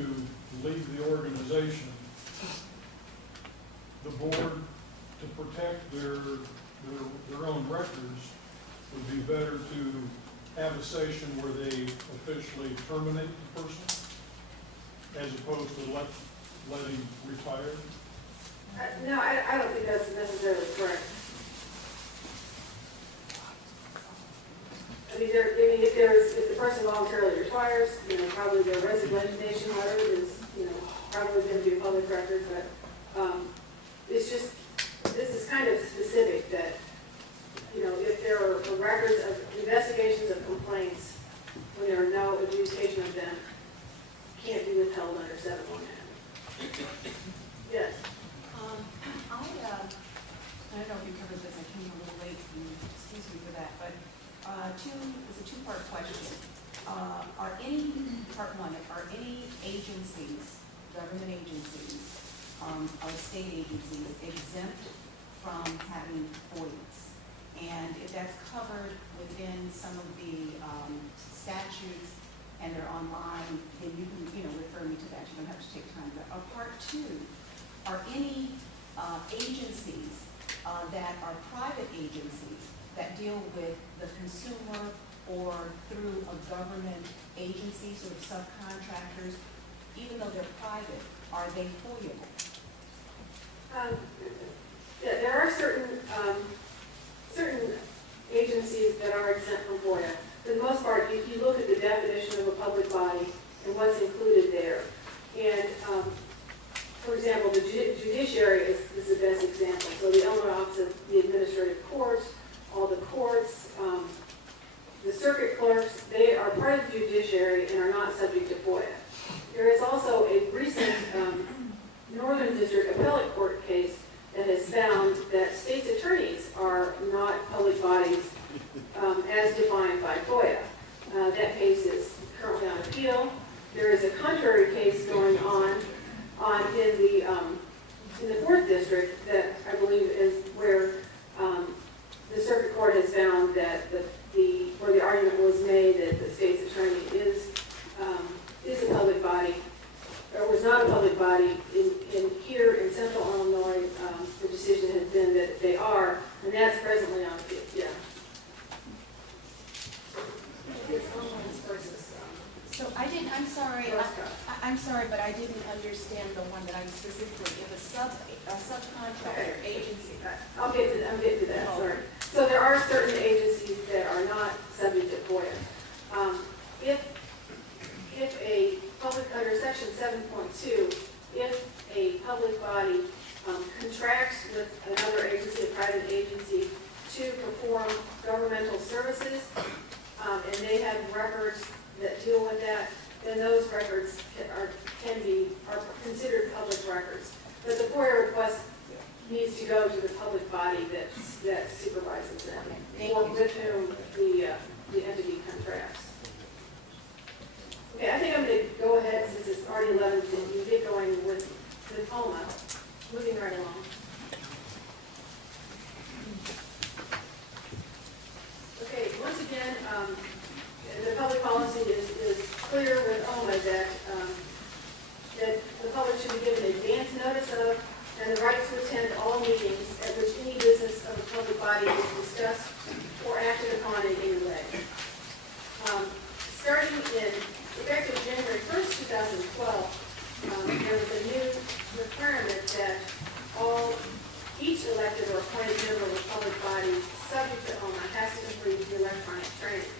leave the organization, the board, to protect their own records, would be better to have a session where they officially terminate the person as opposed to letting retire. No, I don't think that's necessarily correct. I mean, if the person voluntarily retires, you know, probably their resignation letter is, you know, probably going to be a public record, but it's just, this is kind of specific that, you know, if there are records of investigations of complaints, when there are no adjudication of them, can't be withheld under 7.1N. Yes. I don't know if you covered this, I came a little late, and excuse me for that, but it's a two-part question. Are any, part one, are any agencies, government agencies, or state agencies exempt from having FOIAs? And if that's covered within some of the statutes and they're online, then you can, you know, refer me to that. You don't have to take time. But part two, are any agencies that are private agencies that deal with the consumer or through a government agency, sort of subcontractors, even though they're private, are they FOIAble? Yeah, there are certain agencies that are exempt from FOIA. For the most part, you look at the definition of a public body and what's included there. And, for example, the judiciary is the best example. So the Illinois Office of the Administrative Courts, all the courts, the circuit clerks, they are part of the judiciary and are not subject to FOIA. There is also a recent Northern District Appellate Court case that has found that state's attorneys are not public bodies as defined by FOIA. That case is currently on appeal. There is a contrary case going on in the 4th District that I believe is where the circuit court has found that where the argument was made that the state's attorney is a public body, or was not a public body. Here in Central Illinois, the decision has been that they are, and that's presently on appeal. Yeah. It's Illinois versus. So I'm sorry, but I didn't understand the one that I specifically, if a subcontractor, agency. I'm getting to that, sorry. So there are certain agencies that are not subject to FOIA. If a public, under section 7.2, if a public body contracts with another agency, a private agency, to perform governmental services, and they have records that deal with that, then those records are considered public records. But the FOIA request needs to go to the public body that supervises them, or with whom the entity contracts. Okay, I think I'm going to go ahead, since it's already 11, and you get going with OMA, moving right along. Okay, once again, the public policy is clear with OMA that the public should be given advance notice of and the right to attend all meetings at which any business of a public body is discussed or acted upon in any way. Starting in effective January 1st, 2012, there was a new requirement that each elected or appointed member of a public body subject to OMA has to complete the electronic training.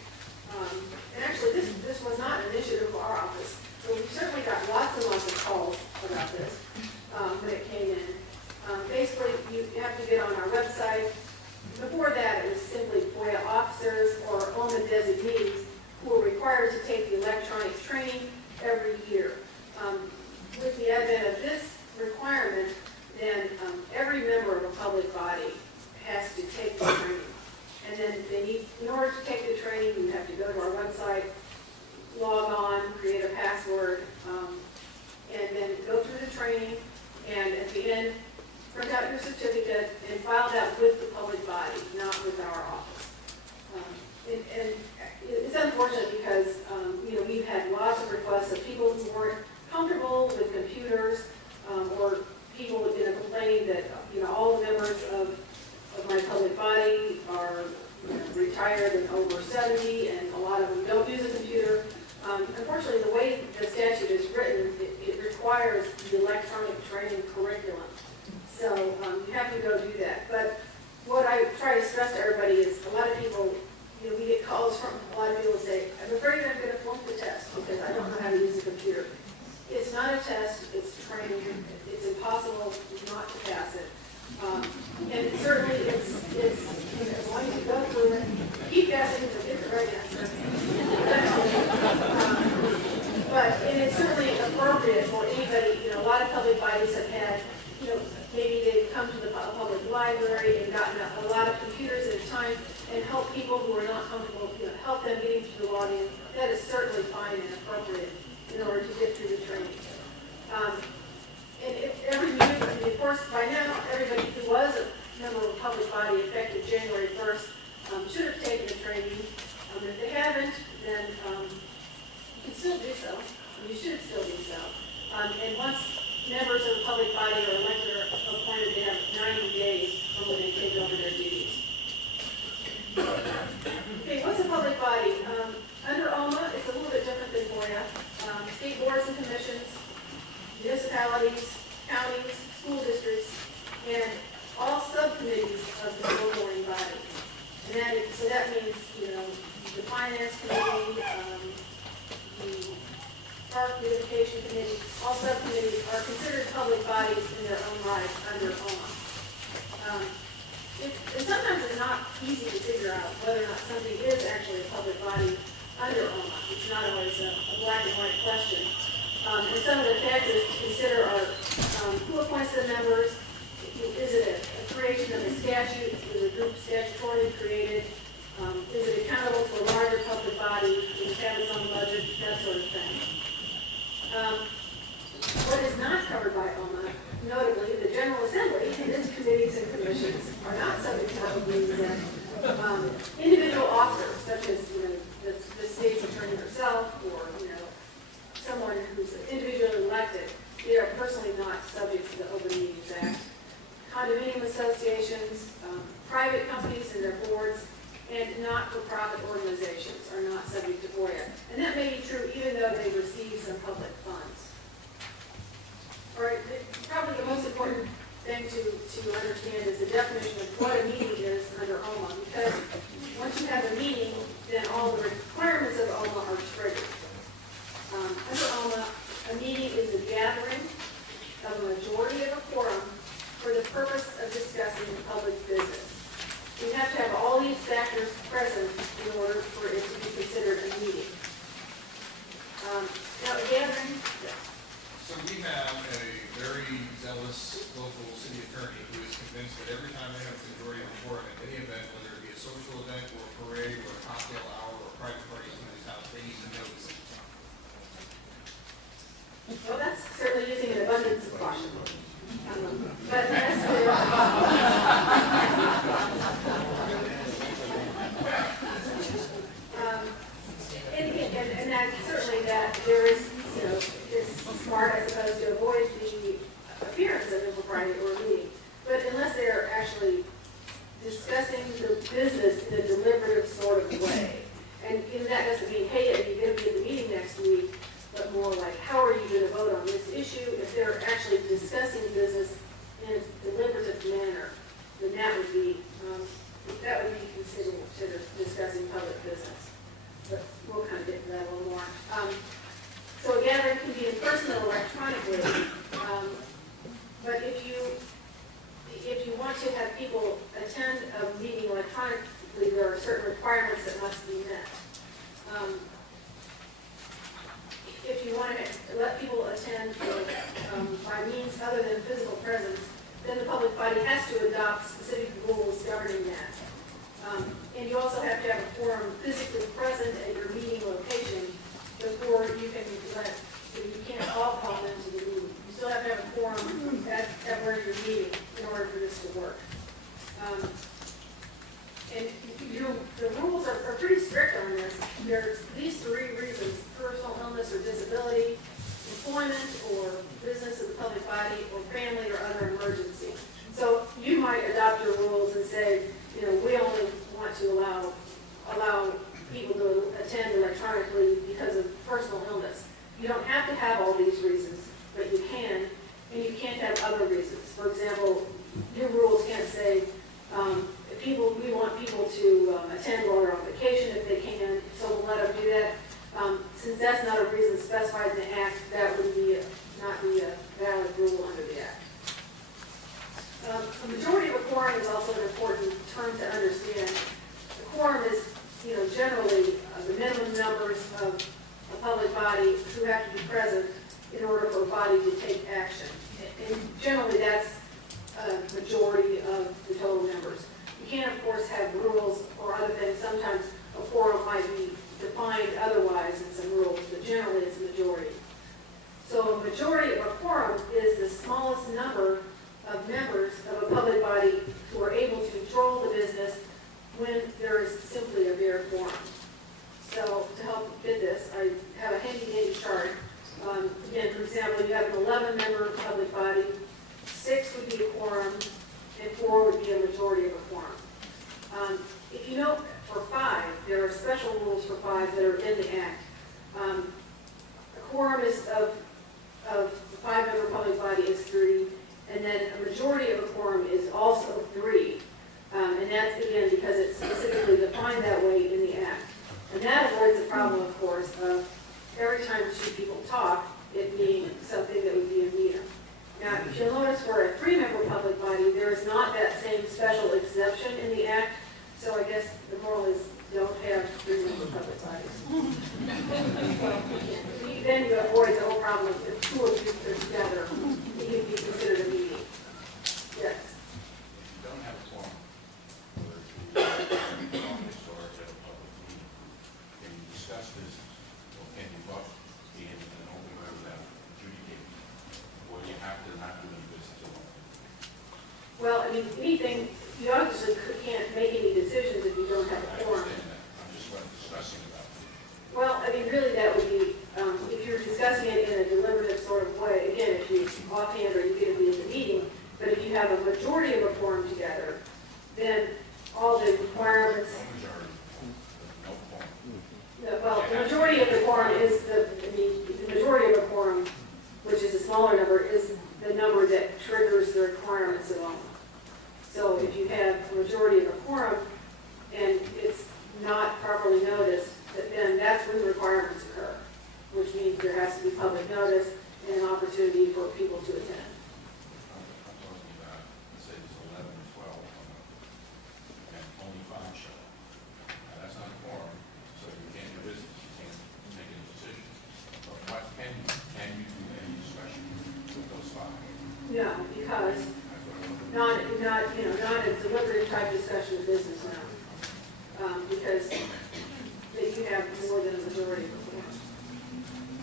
And actually, this was not an initiative of our office, but we certainly got lots and lots of calls about this when it came in. Basically, you have to get on our website. Before that, it was simply FOIA officers or OMA designees who were required to take the electronic training every year. With the advent of this requirement, then every member of a public body has to take the training. And then in order to take the training, you have to go to our website, log on, create a password, and then go through the training, and at the end, print out your certificate and file that with the public body, not with our office. And it's unfortunate because, we've had lots of requests of people who weren't comfortable with computers, or people, complaining that, all the members of my public body are retired and over 70, and a lot of them don't use a computer. Unfortunately, the way the statute is written, it requires the electronic training curriculum. So you have to go do that. But what I try to stress to everybody is a lot of people, we get calls from a lot of people who say, I'm afraid I'm going to flunk the test because I don't know how to use a computer. It's not a test, it's training. It's impossible not to pass it. And certainly it's as long as you go through it, keep guessing until you get the right answer. And it's certainly appropriate for anybody, a lot of public bodies have had, maybe they've come to the public library and gotten a lot of computers at a time and help people who are not comfortable, help them getting through the login. That is certainly fine and appropriate in order to get through the training. And if every meeting, of course, by now, everybody who was a member of a public body effective January 1st should have taken the training. If they haven't, then you can still do so. You should still do so. And once members of the public body are elected or appointed, they have 90 days from when they take over their duties. Okay, what's a public body? Under OMA, it's a little bit different than FOIA. State boards and commissions, municipalities, counties, school districts, and all subcommittees of the governing body. And so that means, the finance committee, the park beautification committee, all subcommittees are considered public bodies in their own right under OMA. And sometimes it's not easy to figure out whether or not something is actually a public body under OMA. It's not always a black and white question. And some of the factors to consider are who appoints the members, is it a creation of a statute, is a group statutory created, is it accountable to a larger public body, does it have its own budget, that sort of thing. What is not covered by OMA, notably the General Assembly and its committees and commissions are not subject to public exempt. Individual officers, such as the state's attorney herself, or someone who's individually elected, they are personally not subject to the Open Meetings Act. Condominium associations, private companies and their boards, and not-for-profit organizations are not subject to FOIA. And that may be true even though they receive some public funds. All right, probably the most important thing to understand is the definition of what a meeting is under OMA, because once you have a meeting, then all the requirements of OMA are triggered. Under OMA, a meeting is a gathering of a majority of a quorum for the purpose of discussing public business. You have to have all these factors present in order for it to be considered a meeting. Now, a gathering, So we have a very zealous local city attorney who is convinced that every time they have a majority of a quorum at any event, whether it be a social event or a parade or a cocktail hour or a private party at somebody's house, they need to notice it. well, that's certainly using an abundance of caution. But that's and that certainly that there is, is smart, I suppose, to avoid the appearance of impropriety or a meeting. But unless they're actually discussing the business in a deliberative sort of way, and that doesn't mean, hey, are you going to be at the meeting next week? But more like, how are you going to vote on this issue? If they're actually discussing business in a deliberative manner, then that would be considered discussing public business. But we'll kind of get to that a little more. So a gathering can be in person or electronically. But if you want to have people attend a meeting electronically, there are certain requirements that must be met. If you want to let people attend by means other than physical presence, then the public body has to adopt specific rules governing that. And you also have to have a quorum physically present at your meeting location before you can't all call into the meeting. You still have to have a quorum at where you're meeting in order for this to work. And the rules are pretty strict on this. There's these three reasons: personal illness or disability, employment or business of the public body, or family or other emergency. So you might adopt your rules and say, we only want to allow people to attend electronically because of personal illness. You don't have to have all these reasons, but you can, and you can't have other reasons. For example, your rules can't say, we want people to attend while they're on vacation if they can, so we'll let them do that. Since that's not a reason specified in the Act, that would not be a valid rule under the Act. A majority of a quorum is also an important term to understand. A quorum is, generally the minimum numbers of a public body who have to be present in order for a body to take action. And generally that's a majority of the total members. You can, of course, have rules or other things. Sometimes a quorum might be defined otherwise in some rules, but generally it's a majority. So a majority of a quorum is the smallest number of members of a public body who are able to control the business when there is simply a bare quorum. So to help fit this, I have a handy chart. Again, for example, you have an 11-member public body, 6 would be a quorum, and 4 would be a majority of a quorum. If you note for 5, there are special rules for 5 that are in the Act. A quorum is of the 5-member public body is 3, and then a majority of a quorum is also 3. And that's, again, because it's specifically defined that way in the Act. And that avoids the problem, of course, of every time 2 people talk, it being something that would be a meter. Now, if you'll notice for a 3-member public body, there is not that same special exemption in the Act. So I guess the moral is don't have 3-member public bodies. Then you avoid the whole problem of if 2 of you are together, it can be considered a meeting. Yes. Don't have a quorum, whether it's an office or at a public meeting, can you discuss business, or can you vote in an open way without adjudicating? Or you have to not do any business alone? Well, I mean, anything, you obviously can't make any decisions if you don't have a I quorum. understand that, I'm just discussing about it. Well, I mean, really that would be, if you're discussing it in a deliberative sort of way, again, if you offhand or you're going to be in the meeting, but if you have a majority of a quorum together, then all the requirements, Majority, no quorum. well, the majority of the quorum is the majority of a quorum, which is a smaller number, is the number that triggers the requirements So if you have a majority of a quorum and it's not properly noticed, then that's when the requirements occur, which means there has to be public notice and an opportunity for people to attend. I'm talking about, let's say there's 11 or 12, and only 5 show up. Now, that's not a quorum, so you can't do business, you can't make any decisions. But what can you do any discussion with those 5? No, because That's what I'm looking not a deliberative type discussion of business now. Because you have more than a majority of the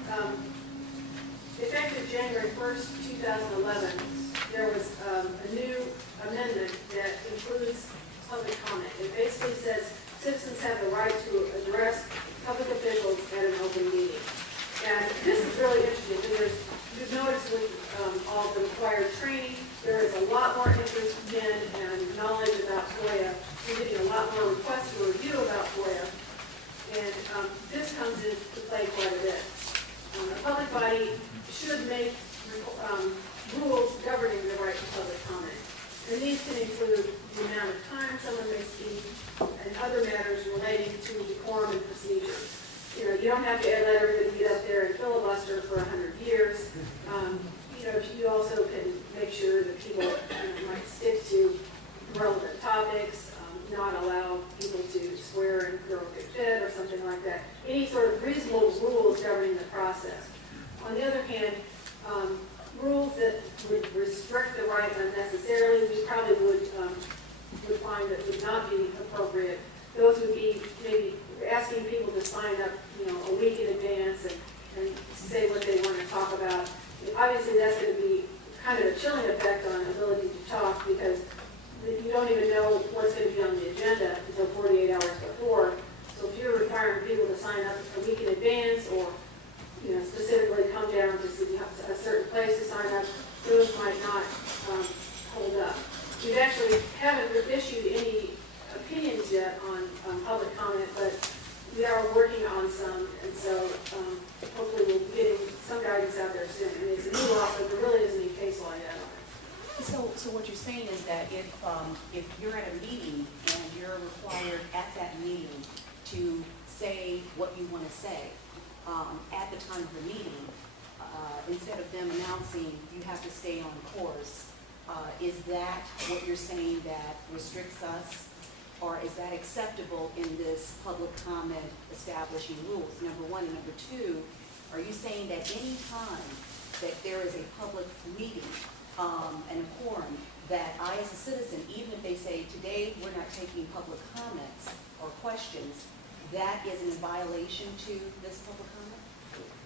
quorum. Effective January 1st, 2011, there was a new amendment that includes public comment. It basically says citizens have the right to address public officials at an open meeting. And this is really interesting because you've noticed with all the required training, there is a lot more interest in and knowledge about Foia. We're getting a lot more requests for review about Foia. And this comes into play quite a bit. A public body should make rules governing the right to public comment. And these can include the amount of time someone may speak and other matters relating to decorum and procedure. You know, you don't have to let everybody get up there and filibuster for 100 years. You know, you also can make sure that people might stick to relevant topics, not allow people to swear and throw a big fit or something like that. Any sort of reasonable rules governing the process. On the other hand, rules that would restrict the right unnecessarily, we probably would find that would not be appropriate. Those would be maybe asking people to sign up, you know, a week in advance and say what they want to talk about. Obviously, that's going to be kind of a chilling effect on ability to talk because you don't even know what's going to be on the agenda until 48 hours before. So if you're requiring people to sign up a week in advance or, you know, specifically come down to a certain place to sign up, those might not hold up. We actually haven't issued any opinions yet on public comment, but we are working on some, and so hopefully we'll be getting some guidance out there soon. I mean, it's a new law, so there really isn't any case law yet on it. So what you're saying is that if you're at a meeting and you're required at that meeting to say what you want to say, at the time of the meeting, instead of them announcing you have to stay on course, is that what you're saying that restricts us? Or is that acceptable in this public comment establishing rules? Number one. And number two, are you saying that any time that there is a public meeting and a quorum, that I as a citizen, even if they say today we're not taking public comments or questions, that is in violation to this public comment?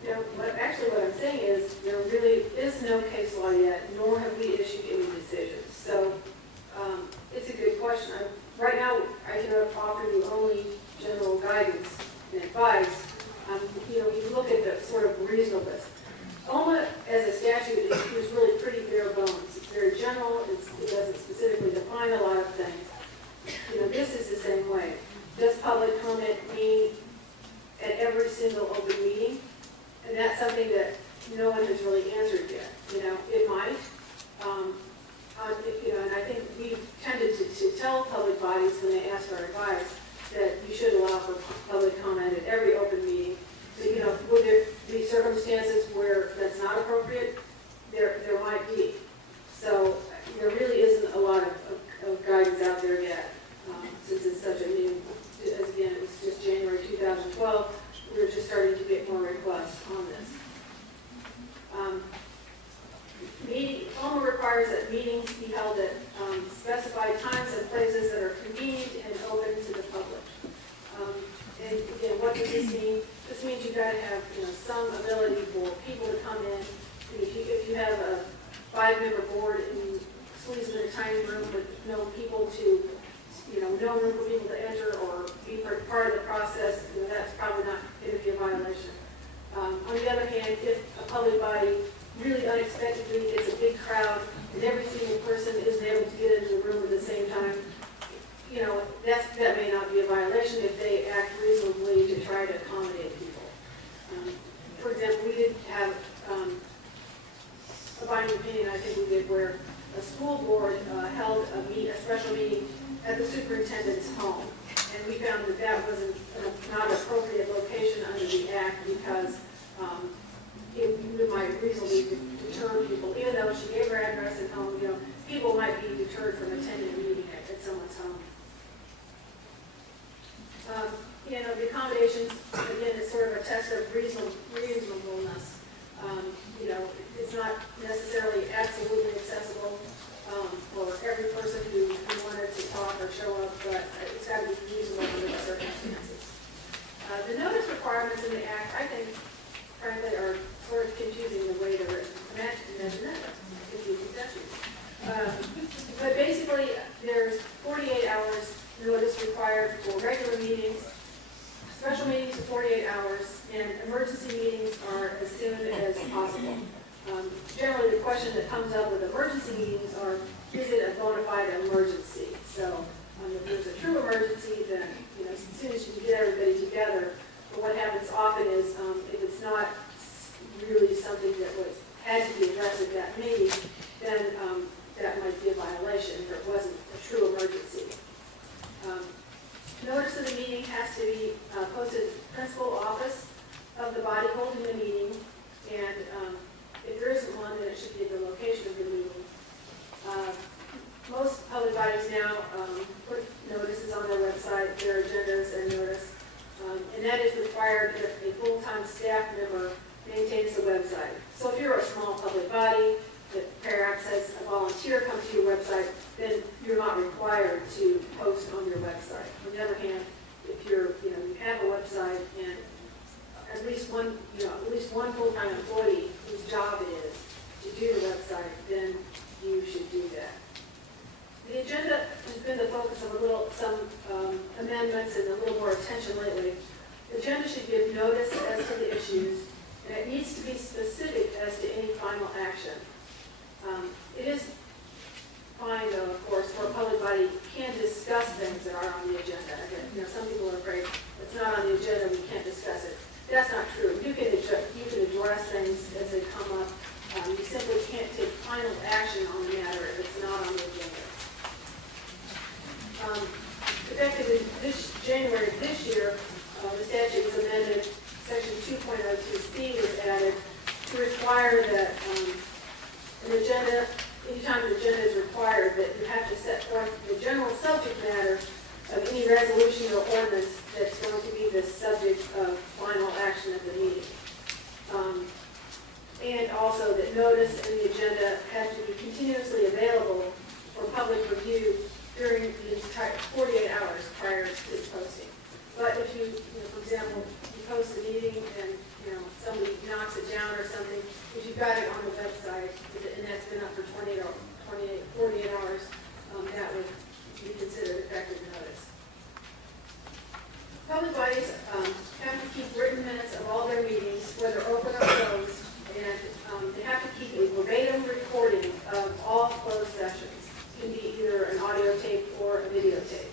You know, what I'm saying is there really is no case law yet, nor have we issued any decisions. So it's a good question. Right now, I can offer you only general guidance and advice. You know, you look at the sort of reasonableness. OMA, as a statute, is really pretty bare bones. It's very general. It doesn't specifically define a lot of things. You know, this is the same way. Does public comment mean at every single open meeting? And that's something that no one has really answered yet. You know, it might. You know, and I think we've tended to tell public bodies when they ask our advice that you should allow for public comment at every open meeting. So, you know, would there be circumstances where that's not appropriate? There might be. So there really isn't a lot of guidance out there yet, since it's such a new, again, it was just January 2012. We're just starting to get more requests on this. OMA requires that meetings be held at specified times and places that are convenient and open to the public. And again, what does this mean? This means you've got to have, you know, some ability for people to come in. And if you have a 5-member board and you squeeze them in a tiny room with no people to, you know, no room for people to enter or be part of the process, you know, that's probably not going to be a violation. On the other hand, if a public body really unexpectedly gets a big crowd and every single person isn't able to get into the room at the same time, you know, that may not be a violation if they act reasonably to try to accommodate people. For example, we did have a binding opinion, I think we did, where a school board held a special superintendent's home. And we found that that wasn't, not an appropriate location under the act because it might reasonably deter people, even though she gave her address at home, people might be deterred from attending a meeting at someone's home. The accommodations, again, is sort of a test of reasonableness. It's not necessarily absolutely accessible for every person who wanted to talk or show up, but it's got to be reasonable under the circumstances. The notice requirements in the act, I think, frankly, are sort of confusing the way they're written. Imagine that, confusing statutes. But basically, there's 48 hours notice required for regular meetings, special meetings are 48 hours, and emergency meetings are as soon as possible. Generally, the question that comes up with emergency meetings are, is it a bona fide emergency? So if there's a true emergency, then as soon as you can get everybody together. But what happens often is if it's not really something that had to be addressed at that meeting, then that might be a violation if it wasn't a true emergency. Notice of the meeting has to be posted in the principal office of the body holding the meeting, and if there isn't one, then it should be the location of the meeting. Most public bodies now put notices on their website, their agendas and notice, and that is required if a full-time staff member maintains the website. So if you're a small public body that perhaps has a volunteer come to your website, then you're not required to post on your website. On the other hand, if you have a website and at least one full-time employee whose job it is to do the website, then you should do that. The agenda has been the focus of some amendments and a little more attention lately. The agenda should give notice as to the issues, and it needs to be specific as to any final action. It is fine, though, of course, for a public body can discuss things that are on the agenda. Again, some people are afraid it's not on the agenda, we can't discuss it. That's not true. You can address things as they come up. You simply can't take final action on the matter if it's not on the agenda. Effective this January of this year, the statute was amended. Section 2.02C was added to require that an agenda, anytime an agenda is required, that you have to set forth the general subject matter of any resolution or ordinance that's going to be the subject of final action at the meeting. And also that notice and the agenda have to be continuously available for public review during the entire 48 hours prior to its posting. But if you, for example, you post a meeting and somebody knocks it down or something, if you've got it on the website and that's been up for 48 hours, that would be considered effective notice. Public bodies have to keep written minutes of all their meetings, whether open or closed, and they have to keep a verbatim recording of all closed sessions. It can be either an audio tape or a videotape.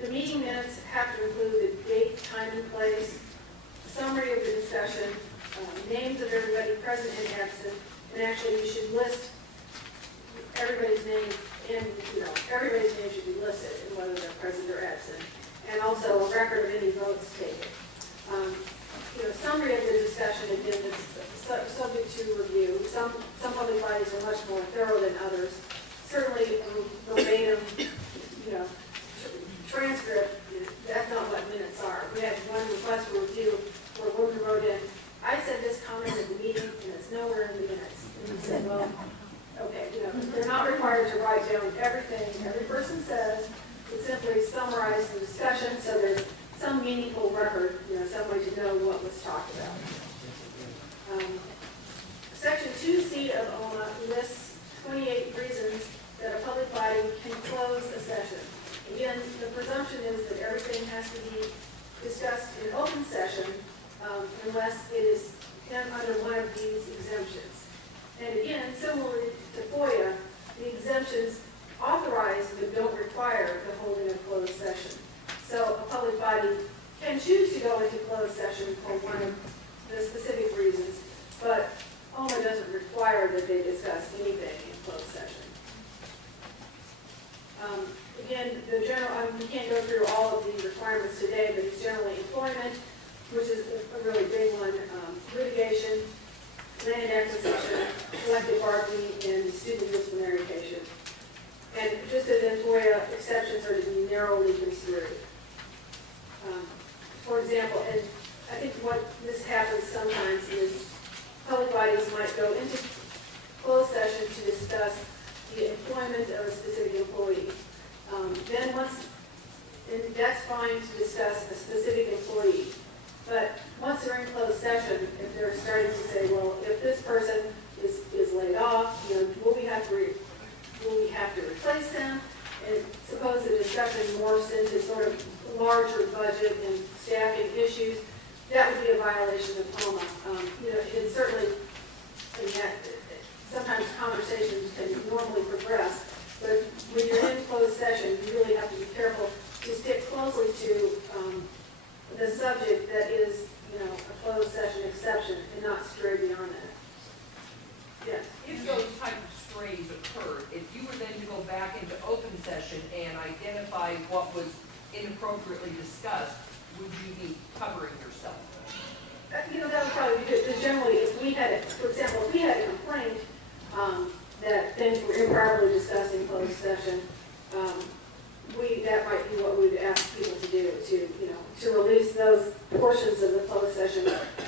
The meeting minutes have to include the date, time, and place, a summary of the discussion, names of everybody present and absent, and actually you should list everybody's name, and everybody's name should be listed in whether they're present or absent, and also a record of any votes taken. Summary of the discussion, again, is subject to review. Some public bodies are much more thorough than others. Certainly, verbatim, transcript, that's not what minutes are. We had one request for review where a woman wrote in, I said this comment at the meeting, and it's nowhere in the minutes. And we said, well, okay, they're not required to write down everything every person says. It simply summarizes the discussion so there's some meaningful record, some way to know what was talked about. Section 2C of OMA lists 28 reasons that a public body can close a session. Again, the presumption is that everything has to be discussed in open session unless it is under one of these exemptions. And again, similarly to Foia, the exemptions authorize but don't require the holding of closed session. So a public body can choose to go into closed session for one of the specific reasons, but OMA doesn't require that they discuss anything in closed session. again, the general, we can't go through all of the requirements today, but it's generally employment, which is a really big one, litigation, land acquisition, collective bargaining, and student disciplinary. And just as in Foia, exceptions are to be narrowly construed. For example, and I think what this happens sometimes is public bodies might go into closed session to discuss the employment of a specific employee. Then and that's fine to discuss a specific employee. But once they're in closed session, if they're starting to say, well, if this person is laid off, will we have to replace them? And suppose the discussion morphs into sort of larger budget and staffing issues, that would be a violation of OMA. It's certainly, sometimes conversations can normally progress, but when you're in closed session, you really have to be careful to stick closely to the subject that is, a closed session exception and not stray beyond that. Yes. If those type of strays occurred, if you were then to go back into open session and identify what was inappropriately discussed, would you be covering yourself? That would probably be good, because generally, if we had, for example, if we had a complaint that things were improperly discussed in closed session, that might be what we would ask people to do, to release those portions of the closed session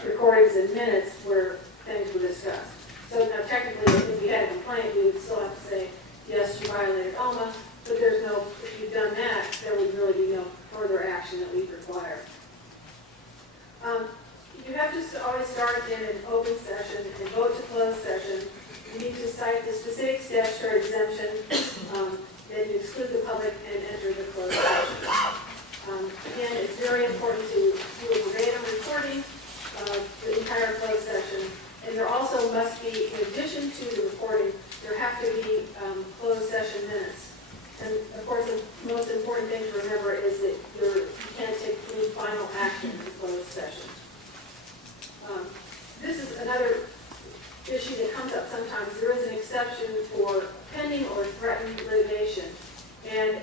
recordings and minutes where things were discussed. So now technically, if we had a complaint, we would still have to say, yes, you violated OMA, but if you've done that, there would really be no further action that we require. You have to always start in an open session and vote to close session. You need to cite the specific statutory exemption, then you exclude the public and enter the closed session. Again, it's very important to do a verbatim recording of the entire closed session. And there also must be, in addition to the recording, there have to be closed session minutes. And of course, the most important thing to remember is that you can't take any final action in the closed session. This is another issue that comes up sometimes. There is an exception for pending or threatened litigation. And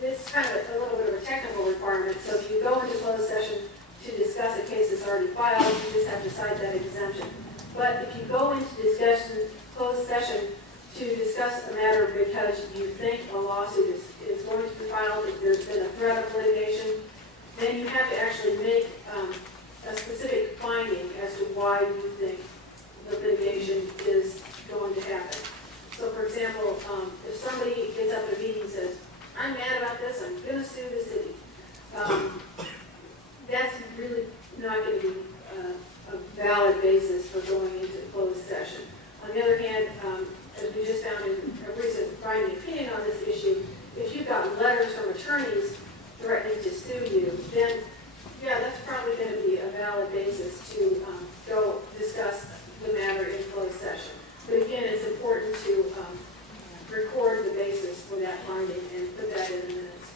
this is kind of a little bit of a technical requirement. So if you go into closed session to discuss a case that's already filed, you just have to cite that exemption. But if you go into closed session to discuss a matter because you think a lawsuit is going to be filed, if there's been a threat of litigation, then you have to actually make a specific finding as to why you think the litigation is going to happen. So for example, if somebody gets up at a meeting and says, I'm mad about this, I'm going to sue the city, that's really not going to be a valid basis for going into closed session. On the other hand, as we just found in a recent binding opinion on this issue, if you've got letters from attorneys threatening to sue you, then yeah, that's probably going to be a valid basis to go discuss the matter in closed session. But again, it's important to record the basis for that finding and put that in the minutes.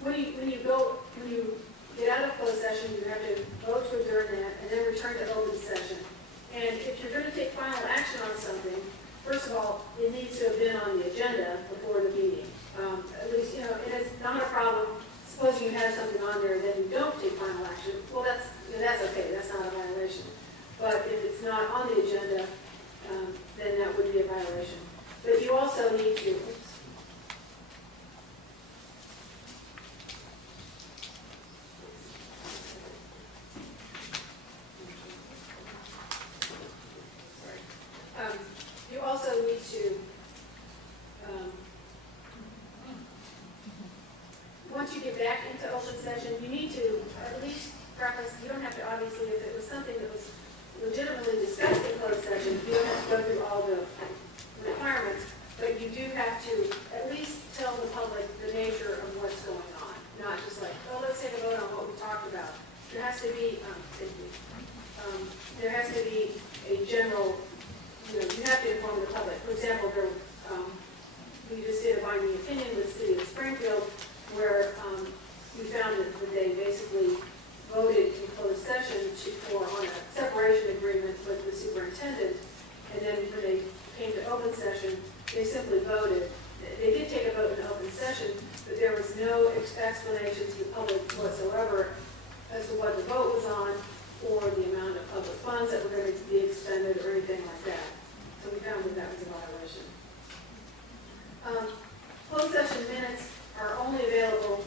When you get out of closed session, you have to vote to adjourn that and then return to open session. And if you're going to take final action on something, first of all, it needs to have been on the agenda before the meeting. At least, and it's not a problem. Supposing you have something on there and then you don't take final action, well, that's okay. That's not a violation. But if it's not on the agenda, then that would be a violation. But you also need to, you also need to, once you get back into open session, you need to at least preface, you don't have to obviously, if it was something that was legitimately discussed in closed session, you don't have to go through all the requirements, but you do have to at least tell the public the nature of what's going on, not just like, oh, let's take a vote on what we talked about. There has to be, there has to be a general, you have to inform the public. For example, we just did a binding opinion with the city of Springfield where we found that they basically voted in closed session on a separation agreement with the superintendent, And then when they came to open session, they simply voted. They did take a vote in open session, but there was no explanation to the public whatsoever as to what the vote was on or the amount of public funds that were going to be expended or anything like that. So we found that that was a violation. Closed session minutes are only available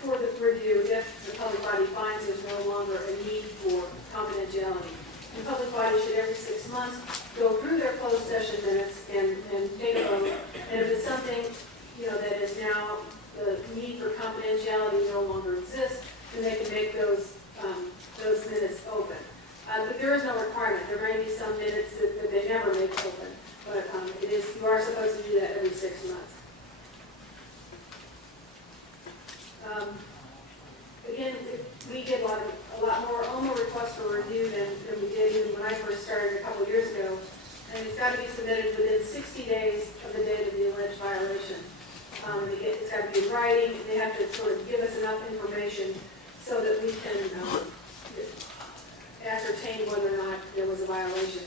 for the review if the public body finds there's no longer a need for confidentiality. The public body should every 6 months go through their closed session minutes and take a vote. And if it's something, that is now the need for confidentiality no longer exists, then they can make those minutes open. But there is no requirement. There may be some minutes that they never make open, but you are supposed to do that every 6 months. Again, we get a lot more OMA requests for review than we did even when I first started a couple of years ago. And it's got to be submitted within 60 days of the date of the alleged violation. It's got to be in writing. They have to sort of give us enough information so that we can ascertain whether or not there was a violation.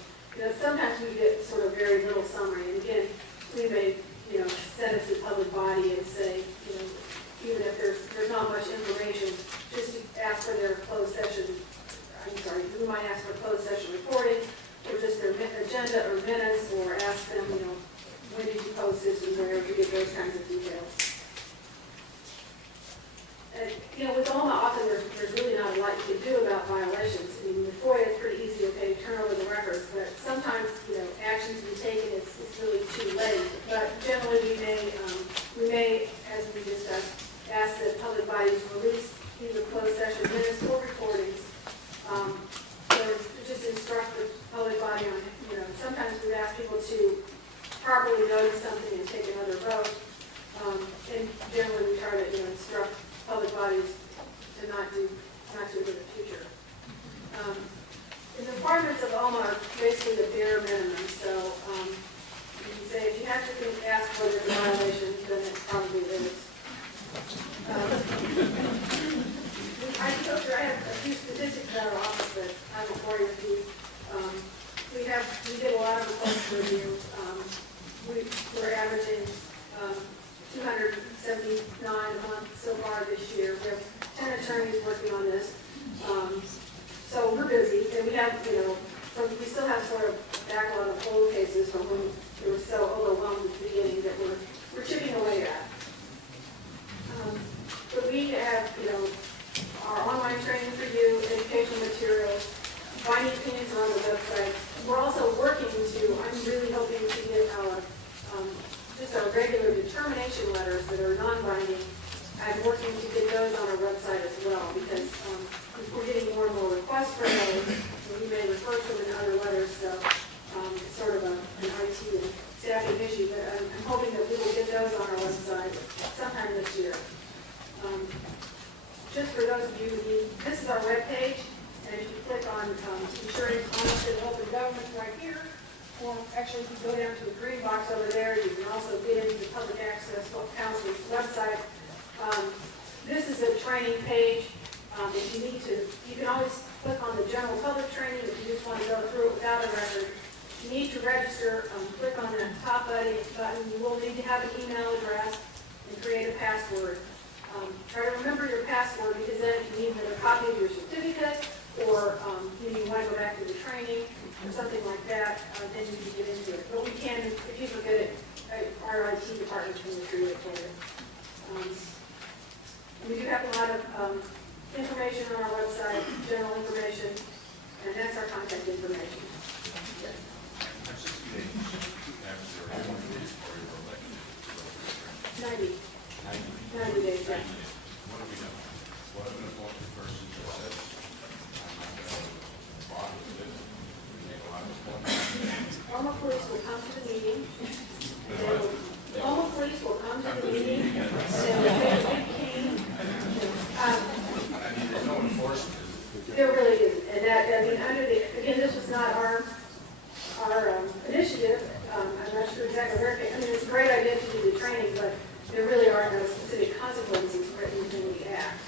Sometimes we get sort of very little summary. And again, we may, send it to the public body and say, even if there's not much information, just to ask for their closed session, we might ask for closed session recording, or just their agenda or minutes, or ask them, when did you post this and where, to get those kinds of details. And, with OMA, often there's really not a lot you can do about violations. I mean, with Foia, it's pretty easy to turn over the records, but sometimes, actions be taken, it's really too late. But generally, we may, as we discussed, ask that public bodies release either closed session minutes or recordings, or just instruct the public body on, sometimes we ask people to properly notice something and take another vote, and generally we try to, instruct public bodies to not do it in the future. The requirements of OMA are basically the bare minimum, so you can say if you have to ask whether it's a violation, then it probably is. I have a few statistics in our office that I will bore you with these. We did a lot of requests for review. We're averaging 279 a month so far this year. We have 10 attorneys working on this. So we're busy, and we have, we still have sort of backlog of old cases from when it was so overwhelmed at the beginning that we're chipping away at. But we have, our online training for you, educational materials, binding opinions are on the website. We're also working I'm really hoping to get just our regular determination letters that are non-binding. I'm working to get those on our website as well, because we're getting more and more requests for those. We may refer to them in other letters, so it's sort of an IT and staffing issue, but I'm hoping that we will get those on our website sometime this year. Just for those of you who need, this is our webpage, and if you click on ensuring honest and open government right here, or actually if you go down to the green box over there, you can also get into the Public Access Council's website. This is a training page. If you need to, you can always click on the general public training if you just want to go through it without a record. If you need to register, click on that top button. You will need to have an email address and create a password. Try to remember your password, because then if you need another copy of your certificate, or you want to go back to the training or something like that, then you can get into it. But we can, if you forget it, our IT department can retrieve it for you. We do have a lot of information on our website, general information, and that's our contact information. Yes. 90 days, yeah. What do we know? What if an appointed person just says, I'm not going to bother with this? We make a lot of appointments. OMA police will come to the meeting. OMA police will come to the meeting. And they will take cane. There's no enforcement. There really isn't. And that, again, this was not our initiative. I'm not sure exactly where it came. It's a great idea to do the training, but there really are no specific consequences for anything we act.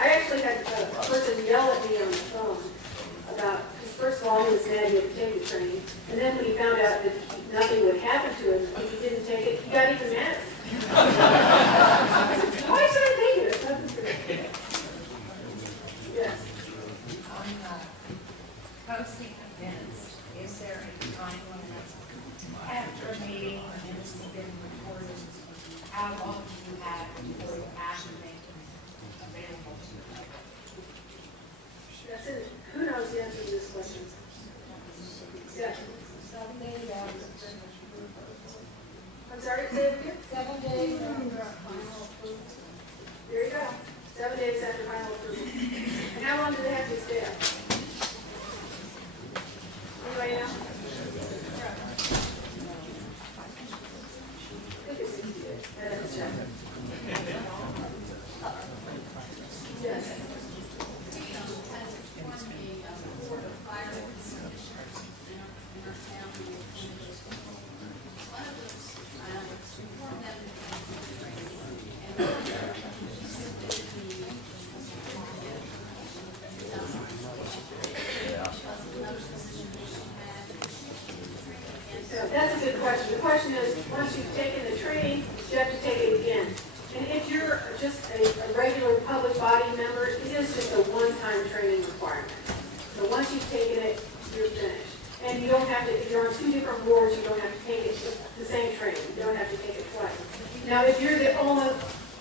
I actually had a person yell at me on the phone about, because first of all, he was mad he had to take the training. And then when he found out that nothing would happen to him if he didn't take it, he got even madder. Why should I take it? It's nothing for me. Yes. On posting of minutes, is there a time limit after a meeting when minutes have been recorded? How long do you have before you have to make them available? That's it. Who knows the answer to this question? Yes. 7 days after I'm sorry, say it again? 7 days after final approval. There you go. 7 days after final approval. And how long do they have to stay up? Anybody know? I think it's 60 days. I'd have to check. Yes. So that's a good question. The question is, once you've taken the training, you have to take it again. And if you're just a regular public body member, it is just a one-time training requirement. So once you've taken it, you're finished. And you don't have to, if you're on 2 different boards, you don't have to take it, the same training. You don't have to take it twice. Now, if you're the OMA,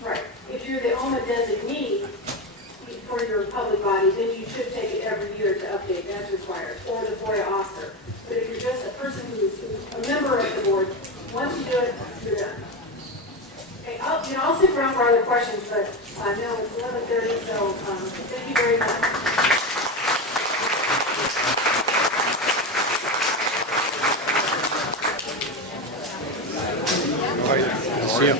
right, if you're the OMA designee for your public body, then you should take it every year to update. That's required, or the Foia officer. But if you're just a person who's a member of the board, once you do it, you're done. Okay, I'll stick around for other questions, but no, it's 11:30, so thank you very much. See you.